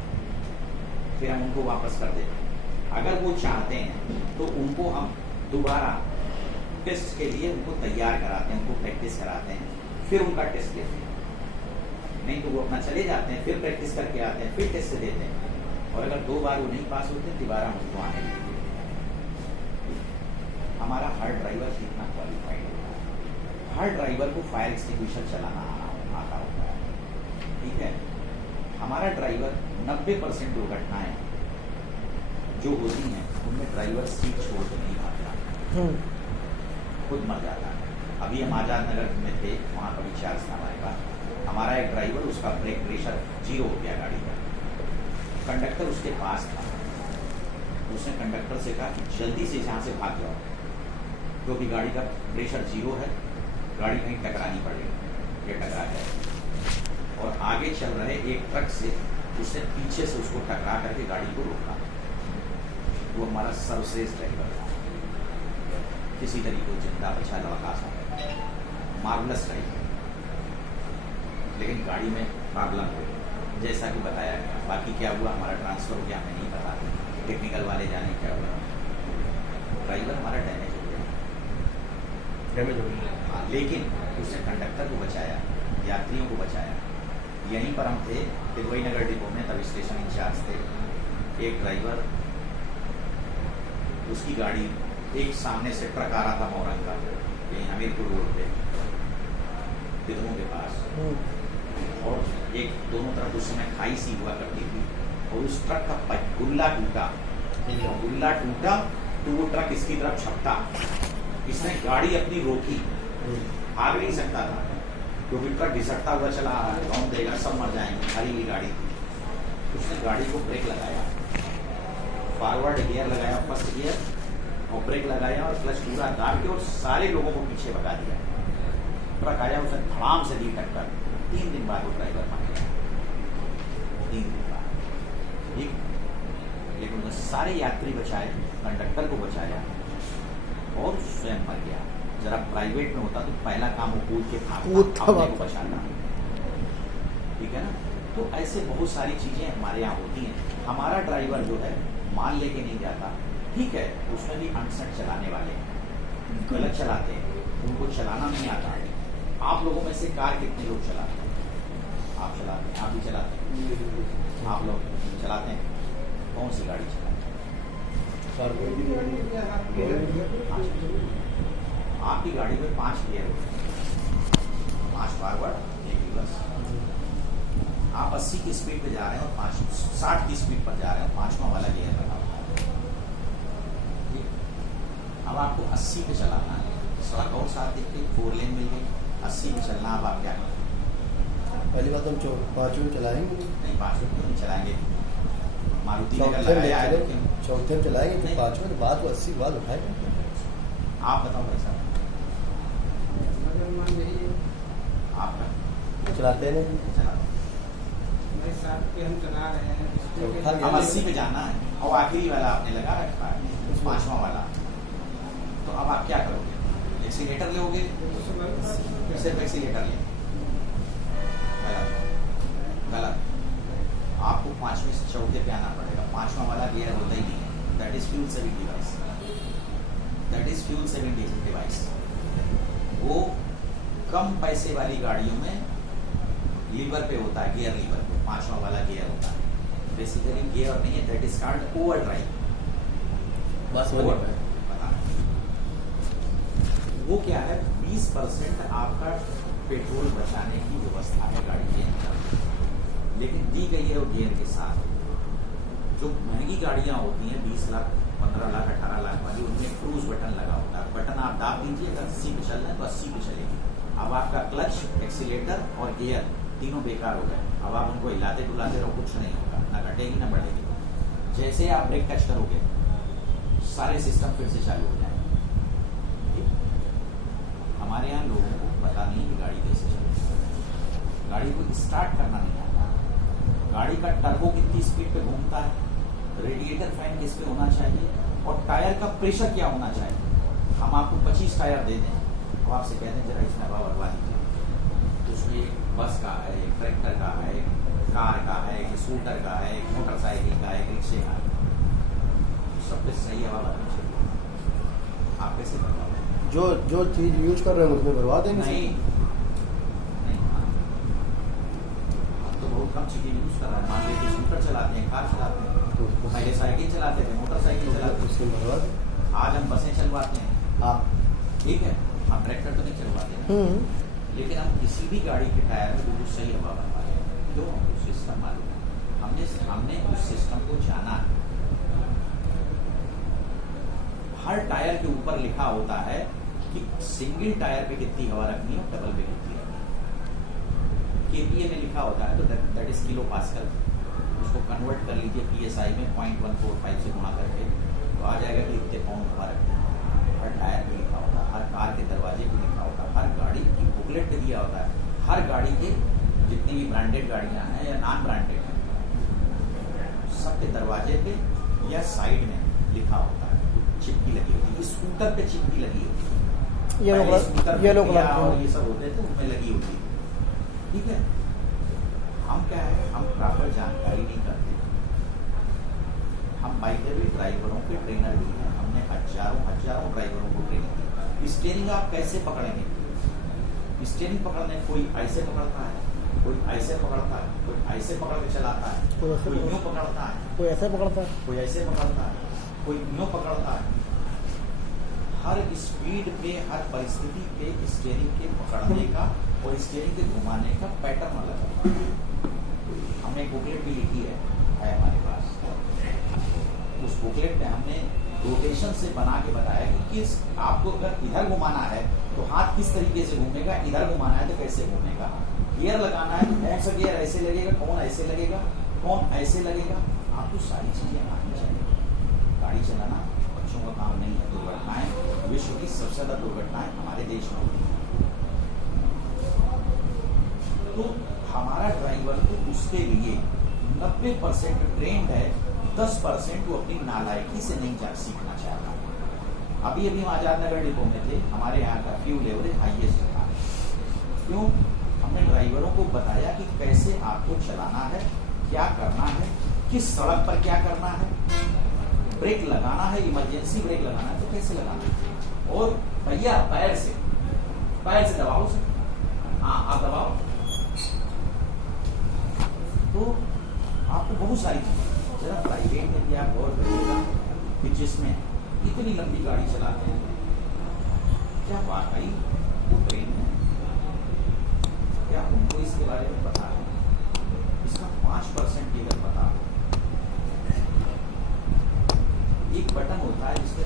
फिर हम उनको वापस कर देते हैं। अगर वो चाहते हैं तो उनको हम दोबारा टेस्ट के लिए उनको तैयार कराते हैं, उनको प्रैक्टिस कराते हैं, फिर उनका टेस्ट लेते हैं। नहीं तो वो अपना चले जाते हैं, फिर प्रैक्टिस करके आते हैं, फिर टेस्ट देते हैं, और अगर 2 बार वो नहीं पास होते दोबारा हम उनको आने देते हैं। हमारा हर ड्राइवर कितना क्वालिफाइड होता है, हर ड्राइवर को फायर एक्सटिंग्विशर चलाना आता होता है, ठीक है। हमारा ड्राइवर 90% दुर्घटनाएं जो होती हैं उनमें ड्राइवर सीट छोड़ के नहीं भागता, खुद मर जाता है। अभी हम आजाद नगर में थे, वहाँ पर विचार था हमारे पास, हमारा एक ड्राइवर, उसका ब्रेक प्रेशर 0 हो गया गाड़ी का, कंडक्टर उसके पास था, उसने कंडक्टर से कहा कि जल्दी से यहाँ से भाग जाओ, क्योंकि गाड़ी का प्रेशर 0 है, गाड़ी कहीं टकरानी पड़ेगी, ये टकरा जाए। और आगे चल रहे एक ट्रक से उसने पीछे से उसको टकरा करके गाड़ी को रोका। वो हमारा सर्वश्रेष्ठ ड्राइवर था, किसी तरीके को जिंदा बचा, लड़का सा मार्वलस ड्राइवर, लेकिन गाड़ी में प्रॉब्लम हो गई, जैसा कि बताया गया। बाकी क्या हुआ, हमारा ट्रांसफर हो गया, हमें नहीं पता, टेक्निकल वाले जाने क्या हुआ, ड्राइवर हमारा डैमेज हो गया। हाँ, लेकिन उसने कंडक्टर को बचाया, यात्रियों को बचाया। यहीं पर हम थे तिरुवई नगर डिपो में, तब स्टेशन इंचार्ज थे। एक ड्राइवर, उसकी गाड़ी, एक सामने से ट्रक आ रहा था मोरंग का, यहीं हमीरपुर रोड पे तिरुओं के पास, और एक दोनों तरफ उस समय खाई सी हुआ करती थी, और उस ट्रक का गुल्ला टूटा, तो वो ट्रक इसकी तरफ छपटा, इसने गाड़ी अपनी रोकी, भाग नहीं सकता था क्योंकि ट्रक घिसटता हुआ चला आ रहा है, कौन देगा, सब मर जाएंगे, खाली हुई गाड़ी थी। उसने गाड़ी को ब्रेक लगाया, फॉरवर्ड गियर लगाया, फर्स्ट गियर, और ब्रेक लगाया और क्लच पूरा दाब के और सारे लोगों को पीछे भगा दिया। ट्रक आया, उसने धड़ाम से दी टक्कर। 3 दिन बाद वो ड्राइवर मार गया, 3 दिन बाद, ठीक। लेकिन उसने सारे यात्री बचाए, कंडक्टर को बचाया और स्वयं मर गया। जरा प्राइवेट में होता तो पहला काम वो कूद के भागता, अपने को बचाता, ठीक है ना। तो ऐसे बहुत सारी चीजें हमारे यहाँ होती हैं। हमारा ड्राइवर जो है माल लेके नहीं जाता, ठीक है, उसमें भी अनसट चलाने वाले हैं, गलत चलाते हैं, उनको चलाना नहीं आता है। आप लोगों में से कार कितने लोग चलाते हैं? आप चलाते हैं, आप भी चलाते हैं, आप लोग चलाते हैं, कौन सी गाड़ी चलाते हैं? आपकी गाड़ी में 5 गियर होते हैं, 5 फॉरवर्ड, 1 रिवर्स। आप 80 की स्पीड पे जा रहे हैं और 60 की स्पीड पर जा रहे हैं, 5वां वाला गियर लगा होता है। अब आपको 80 पे चलाना है, सड़क और साथ देखते 4 लेन मिल गई, 80 पे चलना। अब आप क्या करें? पहली बात हम 5 चलाएंगे नहीं, 5 क्यों नहीं चलाएंगे? मारुति ने चौथे लगाया है, लेकिन चौथे में चलाएंगे, फिर 5वें तो बात 80 बाद उठाएंगे। आप बताओ भाई साहब, आपका चलाते हैं चला भाई साहब पे हम चला रहे हैं, चौथा अब 80 पे जाना है और आखिरी वाला आपने लगा रखा है, 5वां वाला। तो अब आप क्या करोगे? एक्सीलेटर लोगे, सिर्फ एक्सीलेटर ले, गलत। आपको 5वें से चौथे पे आना पड़ेगा। 5वां वाला गियर होता ही नहीं है, that is fuel saving device, that is fuel saving device. वो कम पैसे वाली गाड़ियों में लीवर पे होता है, गियर लीवर पे 5वां वाला गियर होता है। बेसिकली गियर नहीं है, that is called over drive. बस ओवर पता वो क्या है, 20% आपका पेट्रोल बचाने की व्यवस्था है गाड़ी के अंदर, लेकिन दी गई है वो गियर के साथ। जो महंगी गाड़ियां होती हैं 20 लाख 15 लाख 18 लाख वाली, उनमें क्रूज बटन लगा होता है। बटन आप दाब दीजिए, अगर 80 पे चलना है तो 80 पे चलेगी। अब आपका क्लच, एक्सीलेटर और गियर तीनों बेकार हो गए। अब आप उनको हिलाते डुलाते रहो, कुछ नहीं होगा, ना घटेगी ना बढ़ेगी। जैसे आप ब्रेक टच करोगे सारे सिस्टम फिर से चालू हो जाएंगे। हमारे यहाँ लोगों को पता नहीं कि गाड़ी कैसे चलेगी, गाड़ी को स्टार्ट करना नहीं आता, गाड़ी का टर्बो कितनी स्पीड पे घूमता है, रेडिएटर फैन किस पे होना चाहिए, और टायर का प्रेशर क्या होना चाहिए। हम आपको 25 टायर दे दें और आपसे कह दें जरा इसमें हवा भरवा दीजिए, तो उसमें एक बस का है, एक ट्रैक्टर का है, एक कार का है, एक स्कूटर का है, एक मोटरसाइकिल का है, एक रिक्शे का है, सब पे सही हवा भरनी चाहिए। आप कैसे भरवाओगे? जो चीज यूज कर रहे हैं उसमें भरवा देंगे। नहीं नहीं, हम तो बहुत कम चीजें यूज कर रहे हैं। मान लीजिए स्कूटर चलाते हैं, कार चलाते हैं, पहले साइकिल चलाते थे, मोटरसाइकिल चलाते थे, उसमें भरवा दें। आज हम बसें चलवाते हैं। आप ठीक है, हम ट्रैक्टर तो नहीं चलवाते हैं, लेकिन हम किसी भी गाड़ी के टायर में बिल्कुल सही हवा भरवा रहे हैं। क्यों? हमको सिस्टम मालूम है, हमने उस सिस्टम को जाना है। हर टायर के ऊपर लिखा होता है कि सिंगल टायर पे कितनी हवा रखनी है और डबल पे कितनी रखनी है। केपीए में लिखा होता है, तो दैट इज किलो पास्कल। उसको कन्वर्ट कर लीजिए पीएसआई में 0.145 से गुणा करके, तो आ जाएगा कि इतने पाउंड हवा रखते हैं। हर टायर पे लिखा होता है, हर कार के दरवाजे पे लिखा होता है, हर गाड़ी की बुकलेट पे दिया होता है। हर गाड़ी के जितनी भी ब्रांडेड गाड़ियां हैं या नॉन ब्रांडेड हैं, सबके दरवाजे पे या साइड में लिखा होता है, चिपकी लगी होती है। स्कूटर पे चिपकी लगी होती है, ये लोग और ये सब होते थे उनमें लगी होती है। ठीक है, हम क्या है, हम प्रॉपर जानकारी नहीं करते। हम बाई द वे ड्राइवरों के ट्रेनर भी हैं, हमने हजारों ड्राइवरों को ट्रेनिंग दी। स्टीयरिंग आप कैसे पकड़ेंगे? स्टीयरिंग पकड़ने कोई ऐसे पकड़ता है, कोई ऐसे पकड़ता है, कोई ऐसे पकड़ के चलाता है, कोई यूं पकड़ता है, कोई ऐसे पकड़ता है, कोई ऐसे पकड़ता है, कोई यूं पकड़ता है। हर स्पीड पे, हर परिस्थिति पे स्टीयरिंग के पकड़ने का और स्टीयरिंग के घुमाने का पैटर्न अलग है। हमने बुकलेट भी लिखी है हमारे पास। उस बुकलेट में हमने रोटेशन से बना के बताया कि किस आपको अगर इधर घुमाना है तो हाथ किस तरीके से घूमेगा, इधर घुमाना है तो कैसे घूमेगा, गियर लगाना है तो कौन सा गियर ऐसे लगेगा, कौन ऐसे लगेगा, कौन ऐसे लगेगा। आपको सारी चीजें आनी चाहिए। गाड़ी चलाना बच्चों का काम नहीं है। दुर्घटनाएं, विश्व की सबसे ज्यादा दुर्घटनाएं हमारे देश में होती हैं। तो हमारा ड्राइवर तो उसके लिए 90% ट्रेंड है, 10% वो अपनी नालायकी से नहीं सीखना चाहता। अभी हम आजाद नगर डिपो में थे, हमारे यहाँ का फ्यूल एवरेज हाईएस्ट था। क्यों? हमने ड्राइवरों को बताया कि कैसे आपको चलाना है, क्या करना है, किस सड़क पर क्या करना है, ब्रेक लगाना है, इमरजेंसी ब्रेक लगाना है तो कैसे लगाना है। और भैया पैर से दबाओ से, हाँ आप दबाओ। तो आपको बहुत सारी चीजें, जरा प्राइवेट में भी आप गौर करिएगा कि जिसमें इतनी लंबी गाड़ी चलाते हैं, क्या वाकई वो ट्रेन है, क्या उनको इसके बारे में पता है? इसका 5% भी अगर पता हो। एक बटन होता है जिसके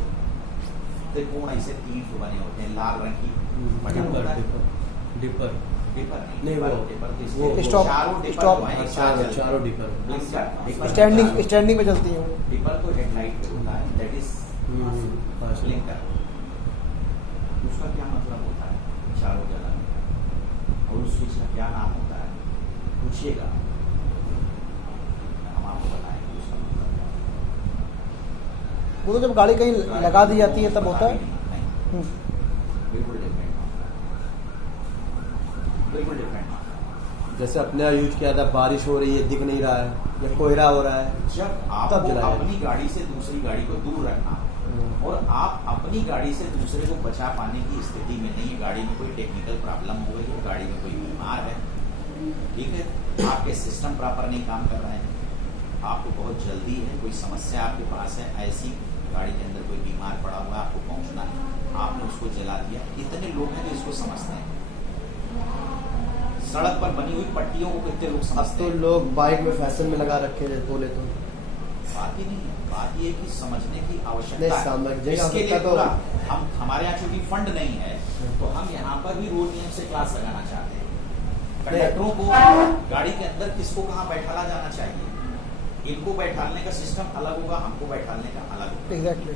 त्रिकोण ऐसे 3 तो बने होते हैं, लाल रंग की बटन होता है। डिपर नहीं, वो चारों डिपर स्टैंडिंग में चलती है वो। डिपर तो हेडलाइट पे होता है, दैट इज ब्लिंकर। उसका क्या मतलब होता है? चारों जगह। और उस स्विच का क्या नाम होता है? पूछिएगा, हम आपको बताएंगे उसका मतलब क्या है। वो तो जब गाड़ी कहीं लगा दी जाती है तब होता है। नहीं, बिल्कुल डिफरेंट, बिल्कुल डिफरेंट। जैसे अपने यहाँ यूज किया था, बारिश हो रही है दिख नहीं रहा है या कोहरा हो रहा है, जब आपको अपनी गाड़ी से दूसरी गाड़ी को दूर रखना और आप अपनी गाड़ी से दूसरे को बचा पाने की स्थिति में नहीं है, गाड़ी में कोई टेक्निकल प्रॉब्लम हो गई है, गाड़ी में कोई बीमार है, ठीक है, आपके सिस्टम प्रॉपर नहीं काम कर रहे हैं, आपको बहुत जल्दी है, कोई समस्या आपके पास है, ऐसी गाड़ी के अंदर कोई बीमार पड़ा हुआ, आपको पहुंचना है, आपने उसको जला दिया। इतने लोग हैं जो इसको समझते हैं। सड़क पर बनी हुई पट्टियों को कितने लोग अब समझते तो हैं। लोग बाइक में फैशन में लगा रखे हैं बोले तो। बात ही नहीं है, बात ये है कि समझने की नहीं, आवश्यकता समझने है। की इसके लिए आवश्यकता तो- पूरा हमारे यहाँ चूंकि फंड नहीं है, तो हम यहाँ पर भी रोड नियम से क्लास लगाना चाहते हैं। कंडक्टरों को गाड़ी के अंदर किसको कहाँ बैठाला जाना चाहिए, इनको बैठालने का सिस्टम अलग होगा, हमको बैठालने का अलग होगा। एग्जैक्टली।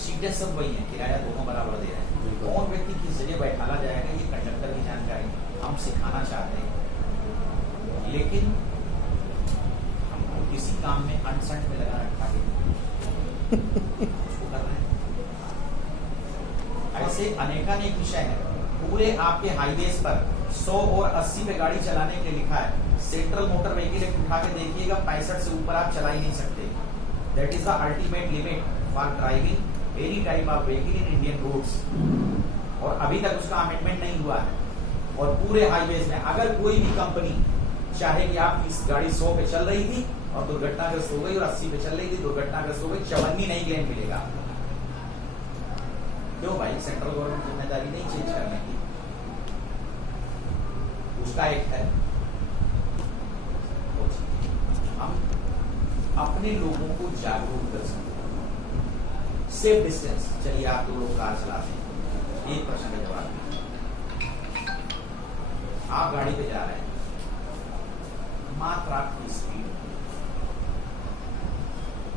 सीटें सब वही है, किराया दोनों बराबर दे रहे हैं। कौन व्यक्ति किस जगह बैठाला जाएगा, ये कंडक्टर की जानकारी हम सिखाना चाहते हैं। लेकिन हमको किसी काम में अनसंट में लगा रखा है, उसको कर रहे हैं। ऐसे अनेकानेक विषय है। पूरे आपके हाईवेज पर 100 और 80 पे गाड़ी चलाने के लिए लिखा है। सेंट्रल मोटर व्हीकल एक्ट उठा के देखिएगा, 65 से ऊपर आप चला ही नहीं सकते। That is the ultimate limit for driving any type of vehicle in Indian roads. और अभी तक उसका अमेंडमेंट नहीं हुआ है। और पूरे हाईवेज में अगर कोई भी कंपनी चाहे कि आप इस गाड़ी 100 पे चल रही थी और दुर्घटनाग्रस्त हो गई, और 80 पे चल रही थी दुर्घटनाग्रस्त हो गई, 54 नहीं क्लेम मिलेगा। क्यों भाई? सेंट्रल गवर्नमेंट जिम्मेदारी नहीं चेंज करने की, उसका एक है। हम अपने लोगों को जागरूक कर सकते हैं। सेफ डिस्टेंस, चलिए आप 2 लोग कार चलाते हैं, एक प्रश्न का जवाब दीजिए। आप गाड़ी पे जा रहे हैं, मात्र आपकी स्पीड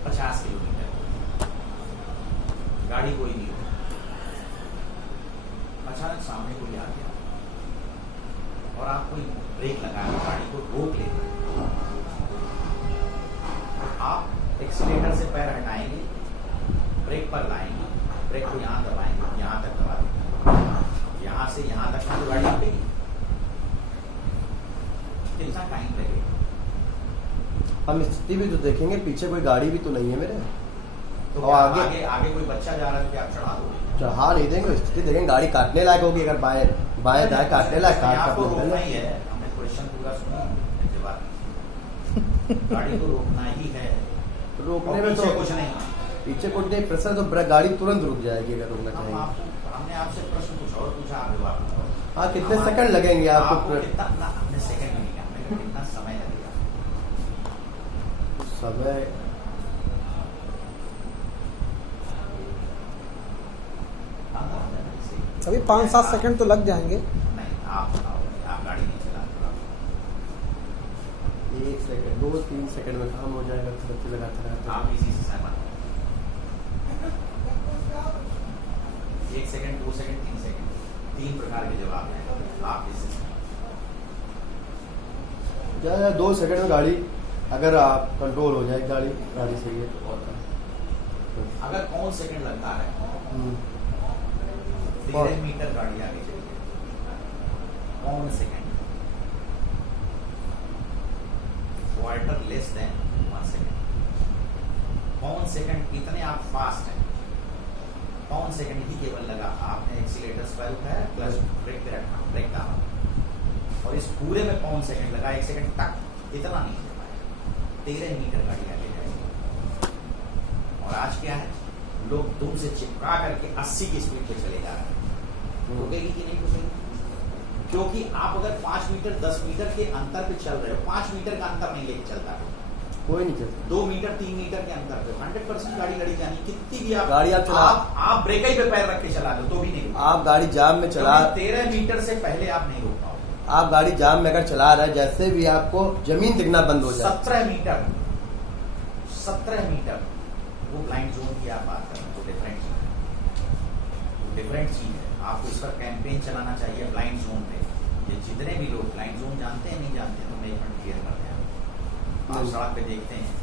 50 किलोमीटर, गाड़ी कोई नहीं हो, अचानक सामने कोई आ गया और आप कोई ब्रेक लगा के गाड़ी को रोक लेते हैं। आप एक्सीलेटर से पैर हटाएंगे, ब्रेक पर लाएंगे, ब्रेक को यहां दबाएंगे, यहां तक दबा देंगे, यहां से यहां तक तो गाड़ी रुकेगी। कितना टाइम लगेगा? हम स्थिति भी तो देखेंगे, पीछे कोई गाड़ी भी तो नहीं है मेरे। तो और क्या आगे- आगे कोई बच्चा जा रहा है तो क्या आप चढ़ा दोगे? चढ़ा नहीं देंगे, स्थिति देखेंगे, गाड़ी काटने लायक होगी। अगर बाएं दाएं काटने लायक काट आपको कर रोकना ही है। हमने क्वेश्चन पूरा सुना, जवाब गाड़ी को रोकना ही है। रोकने और में पीछे तो कुछ नहीं। पीछे कुछ नहीं, प्रेशर तो गाड़ी तुरंत रुक जाएगी अगर रुकना चाहेंगे। हमने आपसे प्रश्न कुछ और पूछा, आप जवाब दो। हाँ, कितने सेकंड लगेंगे आपको? कितना ना, हमने सेकंड नहीं कहा, हमने कहा कितना समय लगेगा। समय अभी 5-7 सेकंड तो लग जाएंगे। नहीं, आप बताओ, आप गाड़ी नहीं चला रहे। 1 सेकंड 2-3 सेकंड में काम हो जाएगा, बच्चे लगाते रहते आप इसी से सहमत हैं? 1 सेकंड, 2 सेकंड, 3 सेकंड, 3 प्रकार के जवाब हैं। आप इसी से ज़्यादा 2 सेकंड में गाड़ी, अगर आप कंट्रोल हो जाए गाड़ी सही है तो और क्या। अगर कौन सेकंड लगता है, हम्म। 13 मीटर गाड़ी आगे चली है, कौन second, quarter less than 1 second, कौन सेकंड कितने आप फास्ट हैं, कौन सेकंड ही केवल लगा आपने एक्सीलेटर पर उठाया, क्लच ब्रेक पे रखा, ब्रेक डाला, और इस पूरे में कौन सेकंड लगा, 1 सेकंड तक, इतना नहीं चल पाया। 13 मीटर गाड़ी आगे जाएगी। और आज क्या है, लोग तुम से चिपका करके 80 की स्पीड पे चले जा रहे हैं। रुकेगी कि नहीं रुकेगी? क्योंकि आप अगर 5 मीटर 10 मीटर के अंतर पे चल रहे हो, 5 मीटर का अंतर नहीं लेके चलता है, कोई नहीं चलता। 2 मीटर 3 मीटर के अंतर पे 100% गाड़ी लड़ी जानी, कितनी भी आप गाड़ी आप चला- आप ब्रेक ही पे पैर रख के चला दो तो भी नहीं रुकेगी। आप गाड़ी जाम में चला, 13 मीटर से पहले आप नहीं रोक पाओगे। आप गाड़ी जाम में अगर चला रहे हैं, जैसे भी आपको जमीन दिखना बंद हो जाए। 17 मीटर वो ब्लाइंड जोन की आप बात कर रहे हो, तो डिफरेंट चीज है। आपको इस पर कैंपेन चलाना चाहिए ब्लाइंड जोन पे। ये जितने भी लोग ब्लाइंड जोन जानते हैं नहीं जानते, तो मैं एक मिनट क्लियर करते हैं। आप सड़क पे देखते हैं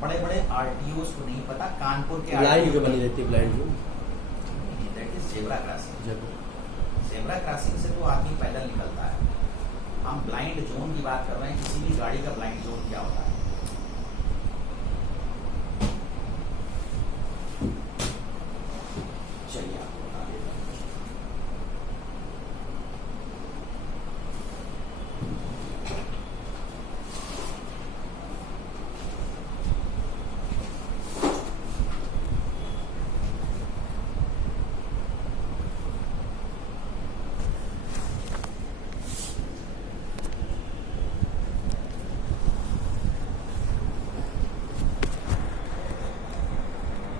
बड़े बड़े आरटीओ को नहीं पता, कानपुर के लाइन जो बनी रहती है blind zone, that is zebra crossing. Zebra crossing से तो आदमी पैदल निकलता है। हम ब्लाइंड जोन की बात कर रहे हैं, किसी भी गाड़ी का ब्लाइंड जोन क्या होता है? चलिए आपको बता देता हूं।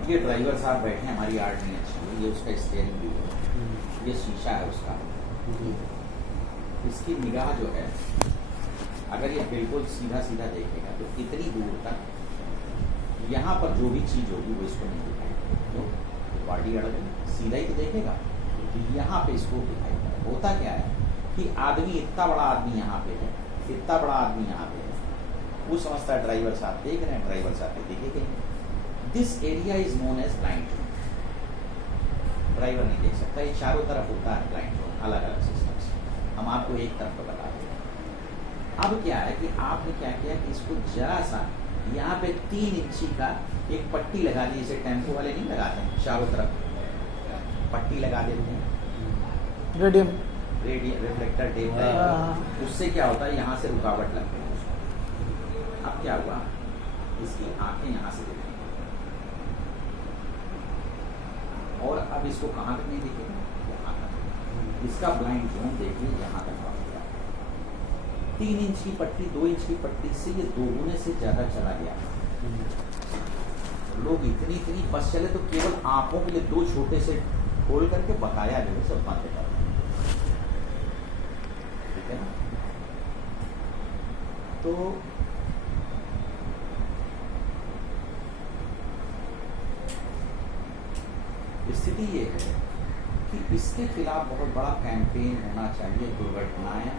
ये ड्राइवर साहब बैठे हैं, हमारी आर्ट नहीं अच्छी है, ये उसका स्टीयरिंग व्हील है, ये शीशा है उसका। इसकी निगाह जो है, अगर ये बिल्कुल सीधा सीधा देखेगा तो इतनी दूर तक यहाँ पर जो भी चीज़ होगी वो इसको नहीं दिखाएगी। तो बॉडी अड़ गई, सीधा ही तो देखेगा, तो यहाँ पे इसको दिखाएगा। होता क्या है कि आदमी, इतना बड़ा आदमी यहाँ पे है, इतना बड़ा आदमी यहाँ पे है, वो समझता है ड्राइवर साहब देख रहे हैं, ड्राइवर साहब पे देखेंगे। This area is known as blind zone. Driver नहीं देख सकता, ये चारों तरफ होता है ब्लाइंड जोन, अलग अलग सिस्टम से। हम आपको एक तरफ पर बता दें। अब क्या है कि आपने क्या किया कि इसको जरा सा यहाँ पे 3 इंची का एक पट्टी लगा दी, इसे टेम्पो वाले नहीं लगाते हैं, चारों तरफ पट्टी लगा देते हैं, रेडियम रिफ्लेक्टर टेप है, उससे क्या होता है यहाँ से रुकावट लगती है उसको। अब क्या हुआ, इसकी आंखें यहाँ से दिखेंगी और अब इसको कहाँ तक नहीं दिखेगा, यहाँ तक। इसका ब्लाइंड जोन देखिए यहाँ तक पहुँच गया। 3 इंच की पट्टी, 2 इंच की पट्टी से ये 2 गुने से ज्यादा चला गया। लोग इतनी बस चले तो केवल आंखों के लिए 2 छोटे से खोल करके बकाया जो है सब बंद कर दें। ठीक है ना? तो स्थिति ये है कि इसके खिलाफ बहुत बड़ा कैंपेन होना चाहिए। दुर्घटनाएं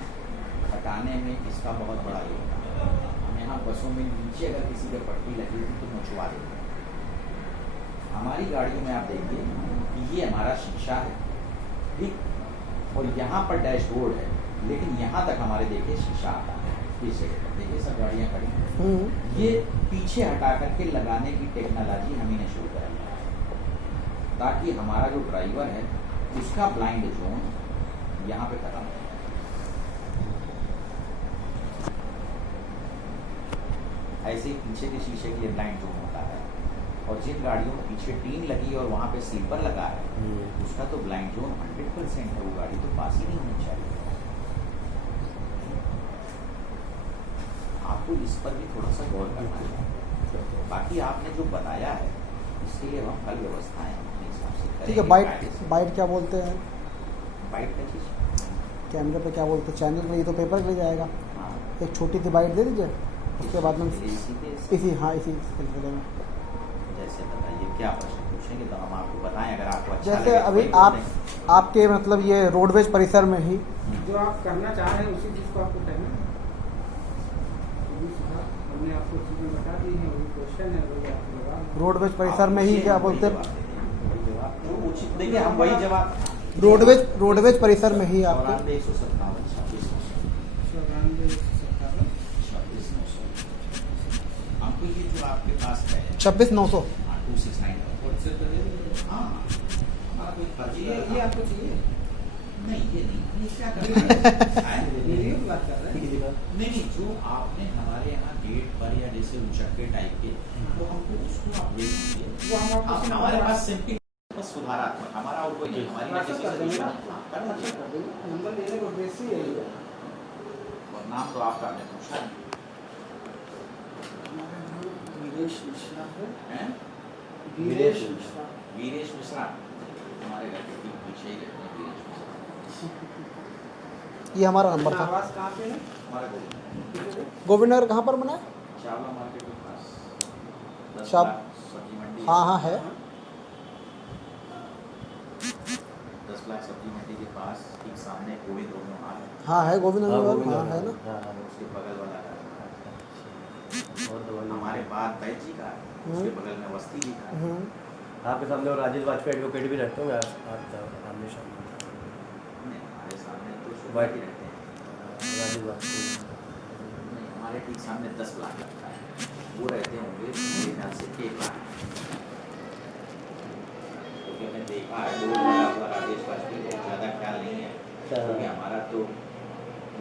हटाने में इसका बहुत बड़ा योगदान है। हम यहाँ बसों में नीचे अगर किसी पे पट्टी लगी हुई तो मचवा देते हैं। हमारी गाड़ियों में आप देखिए कि ये हमारा शीशा है, ठीक, और यहाँ पर डैशबोर्ड है, लेकिन यहाँ तक हमारे देखिए शीशा आता है। इस जगह पर देखिए सब गाड़ियाँ खड़ी हैं। ये पीछे हटा करके लगाने की टेक्नोलॉजी हम ने शुरू कराई है, ताकि हमारा जो ड्राइवर है उसका ब्लाइंड जोन यहाँ पे खत्म हो। ऐसे ही पीछे के शीशे के लिए ब्लाइंड जोन होता है, और जिन गाड़ियों में पीछे टीन लगी और वहाँ पे स्लीपर लगा है उसका तो ब्लाइंड जोन 100% है, वो गाड़ी तो पास ही नहीं होनी चाहिए। आपको इस पर भी थोड़ा सा गौर करना चाहिए। बाकी आपने जो बताया है इसके लिए हम कल व्यवस्थाएं अपने हिसाब से करेंगे। ठीक है। बाइट क्या बोलते हैं? बाइट का चीज कैमरे पे क्या बोलते हैं? चैनल में ये तो पेपर ले जाएगा। हाँ, एक छोटी सी बाइट दे दीजिए, उसके बाद में इसी इसी सिलसिले में जैसे बताइए क्या प्रश्न पूछेंगे तो हम आपको बताएं। अगर आपको अच्छा जैसे लगे तो अभी वही आप बोलें। आपके मतलब ये रोडवेज परिसर में ही जो आप करना चाह रहे हैं उसी चीज को आपको करना है। वही सुझाव हमने आपको चीजें बता दी हैं, वही क्वेश्चन है, वही आपको जवाब। रोडवेज परिसर आप में ही पूछिए, क्या हम वही बोलते हैं? जवाब दे देंगे, वही जवाब जो उचित देखिए हम वही जवाब। रोडवेज परिसर में ही आपके 157 आपको ये जो आपके पास है 26,900 269 हाँ, हमारा कोई फर्जी ये आपको चाहिए? नहीं, ये नहीं, ये क्या कर रहे हैं? ये बात कर रहे हैं। नहीं, जो आपने हमारे यहाँ गेट पर या जैसे उचक्के टाइप के, तो हमको उसको आप दे दीजिए। वो हम आपको अब हमारे पास सिंपल बस सुधारात्मक, हमारा और कोई नहीं, हमारी ना किसी से दुश्मनी, करना चाहिए। नंबर लेने को बेसी है ये। और नाम तो आपका हमने पूछा नहीं वीरेश मिश्रा है। है? वीरेश मिश्रा। वीरेश मिश्रा हमारे घर के ठीक पीछे ही रहते हैं। वीरेश मिश्रा ये हमारा नंबर था। आवाज कहाँ पे है? हमारा गोविंद गोविंद नगर कहाँ पर बना है? चावला मार्केट के पास 10 शाब- लाख सब्जी मंडी। हाँ हाँ है। 10 लाख सब्जी मंडी के पास ठीक सामने गोविंद रोड में हाल है, हाँ है गोविंद नगर। हाँ है ना। उसके बगल वाला घर हमारे बाद बैठ जी का है, उसके बगल में वस्ती जी का है। आपके सामने और राजेश वाजपेयी एडवोकेट भी रहते होंगे हमेशा। नहीं, हमारे सामने तो शुभ वाइट ही रहते हैं। राजेश वाजपेयी नहीं, हमारे ठीक सामने 10 लाख लगता है, वो रहते होंगे मेरे ख्याल से 1 लाख। क्योंकि हमने देखा है लोग लगा हुआ राजेश वाजपेयी को ज़्यादा ख्याल नहीं है, क्योंकि हमारा तो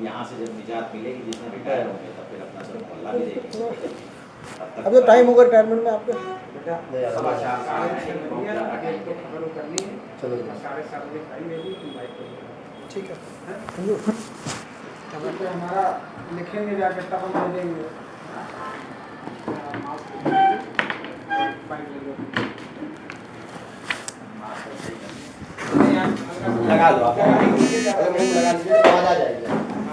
यहाँ से जब निजात मिलेगी, जिसने रिटायर होंगे तब फिर अपना सब मोहल्ला भी देखेंगे। अब तो टाइम होगा रिटायरमेंट में आपके। बेटा समाचार साढ़े साढ़े 6 बहुत बजे ज़्यादा आपको टाइम है। खबर करनी है। चलो। 7:30 बजे फाइल लेगी, तुम बाइक पर ठीक है। हैं? समझो। तब तो हमारा लिखेंगे जाके तब हम दे देंगे। बाइक ले लो। लगा लो आप अगर मुंह में लगा लीजिए तो आवाज आ जाएगी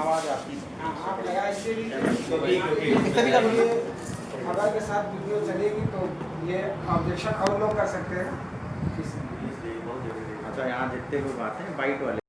आवाज आती है। हाँ, आप लगा इससे भी इससे भी कर लीजिए। खबर के साथ वीडियो चलेगी तो ये ऑब्जेक्शन और लोग कर सकते हैं। अच्छा यहाँ जितने भी बात है वाइट वाले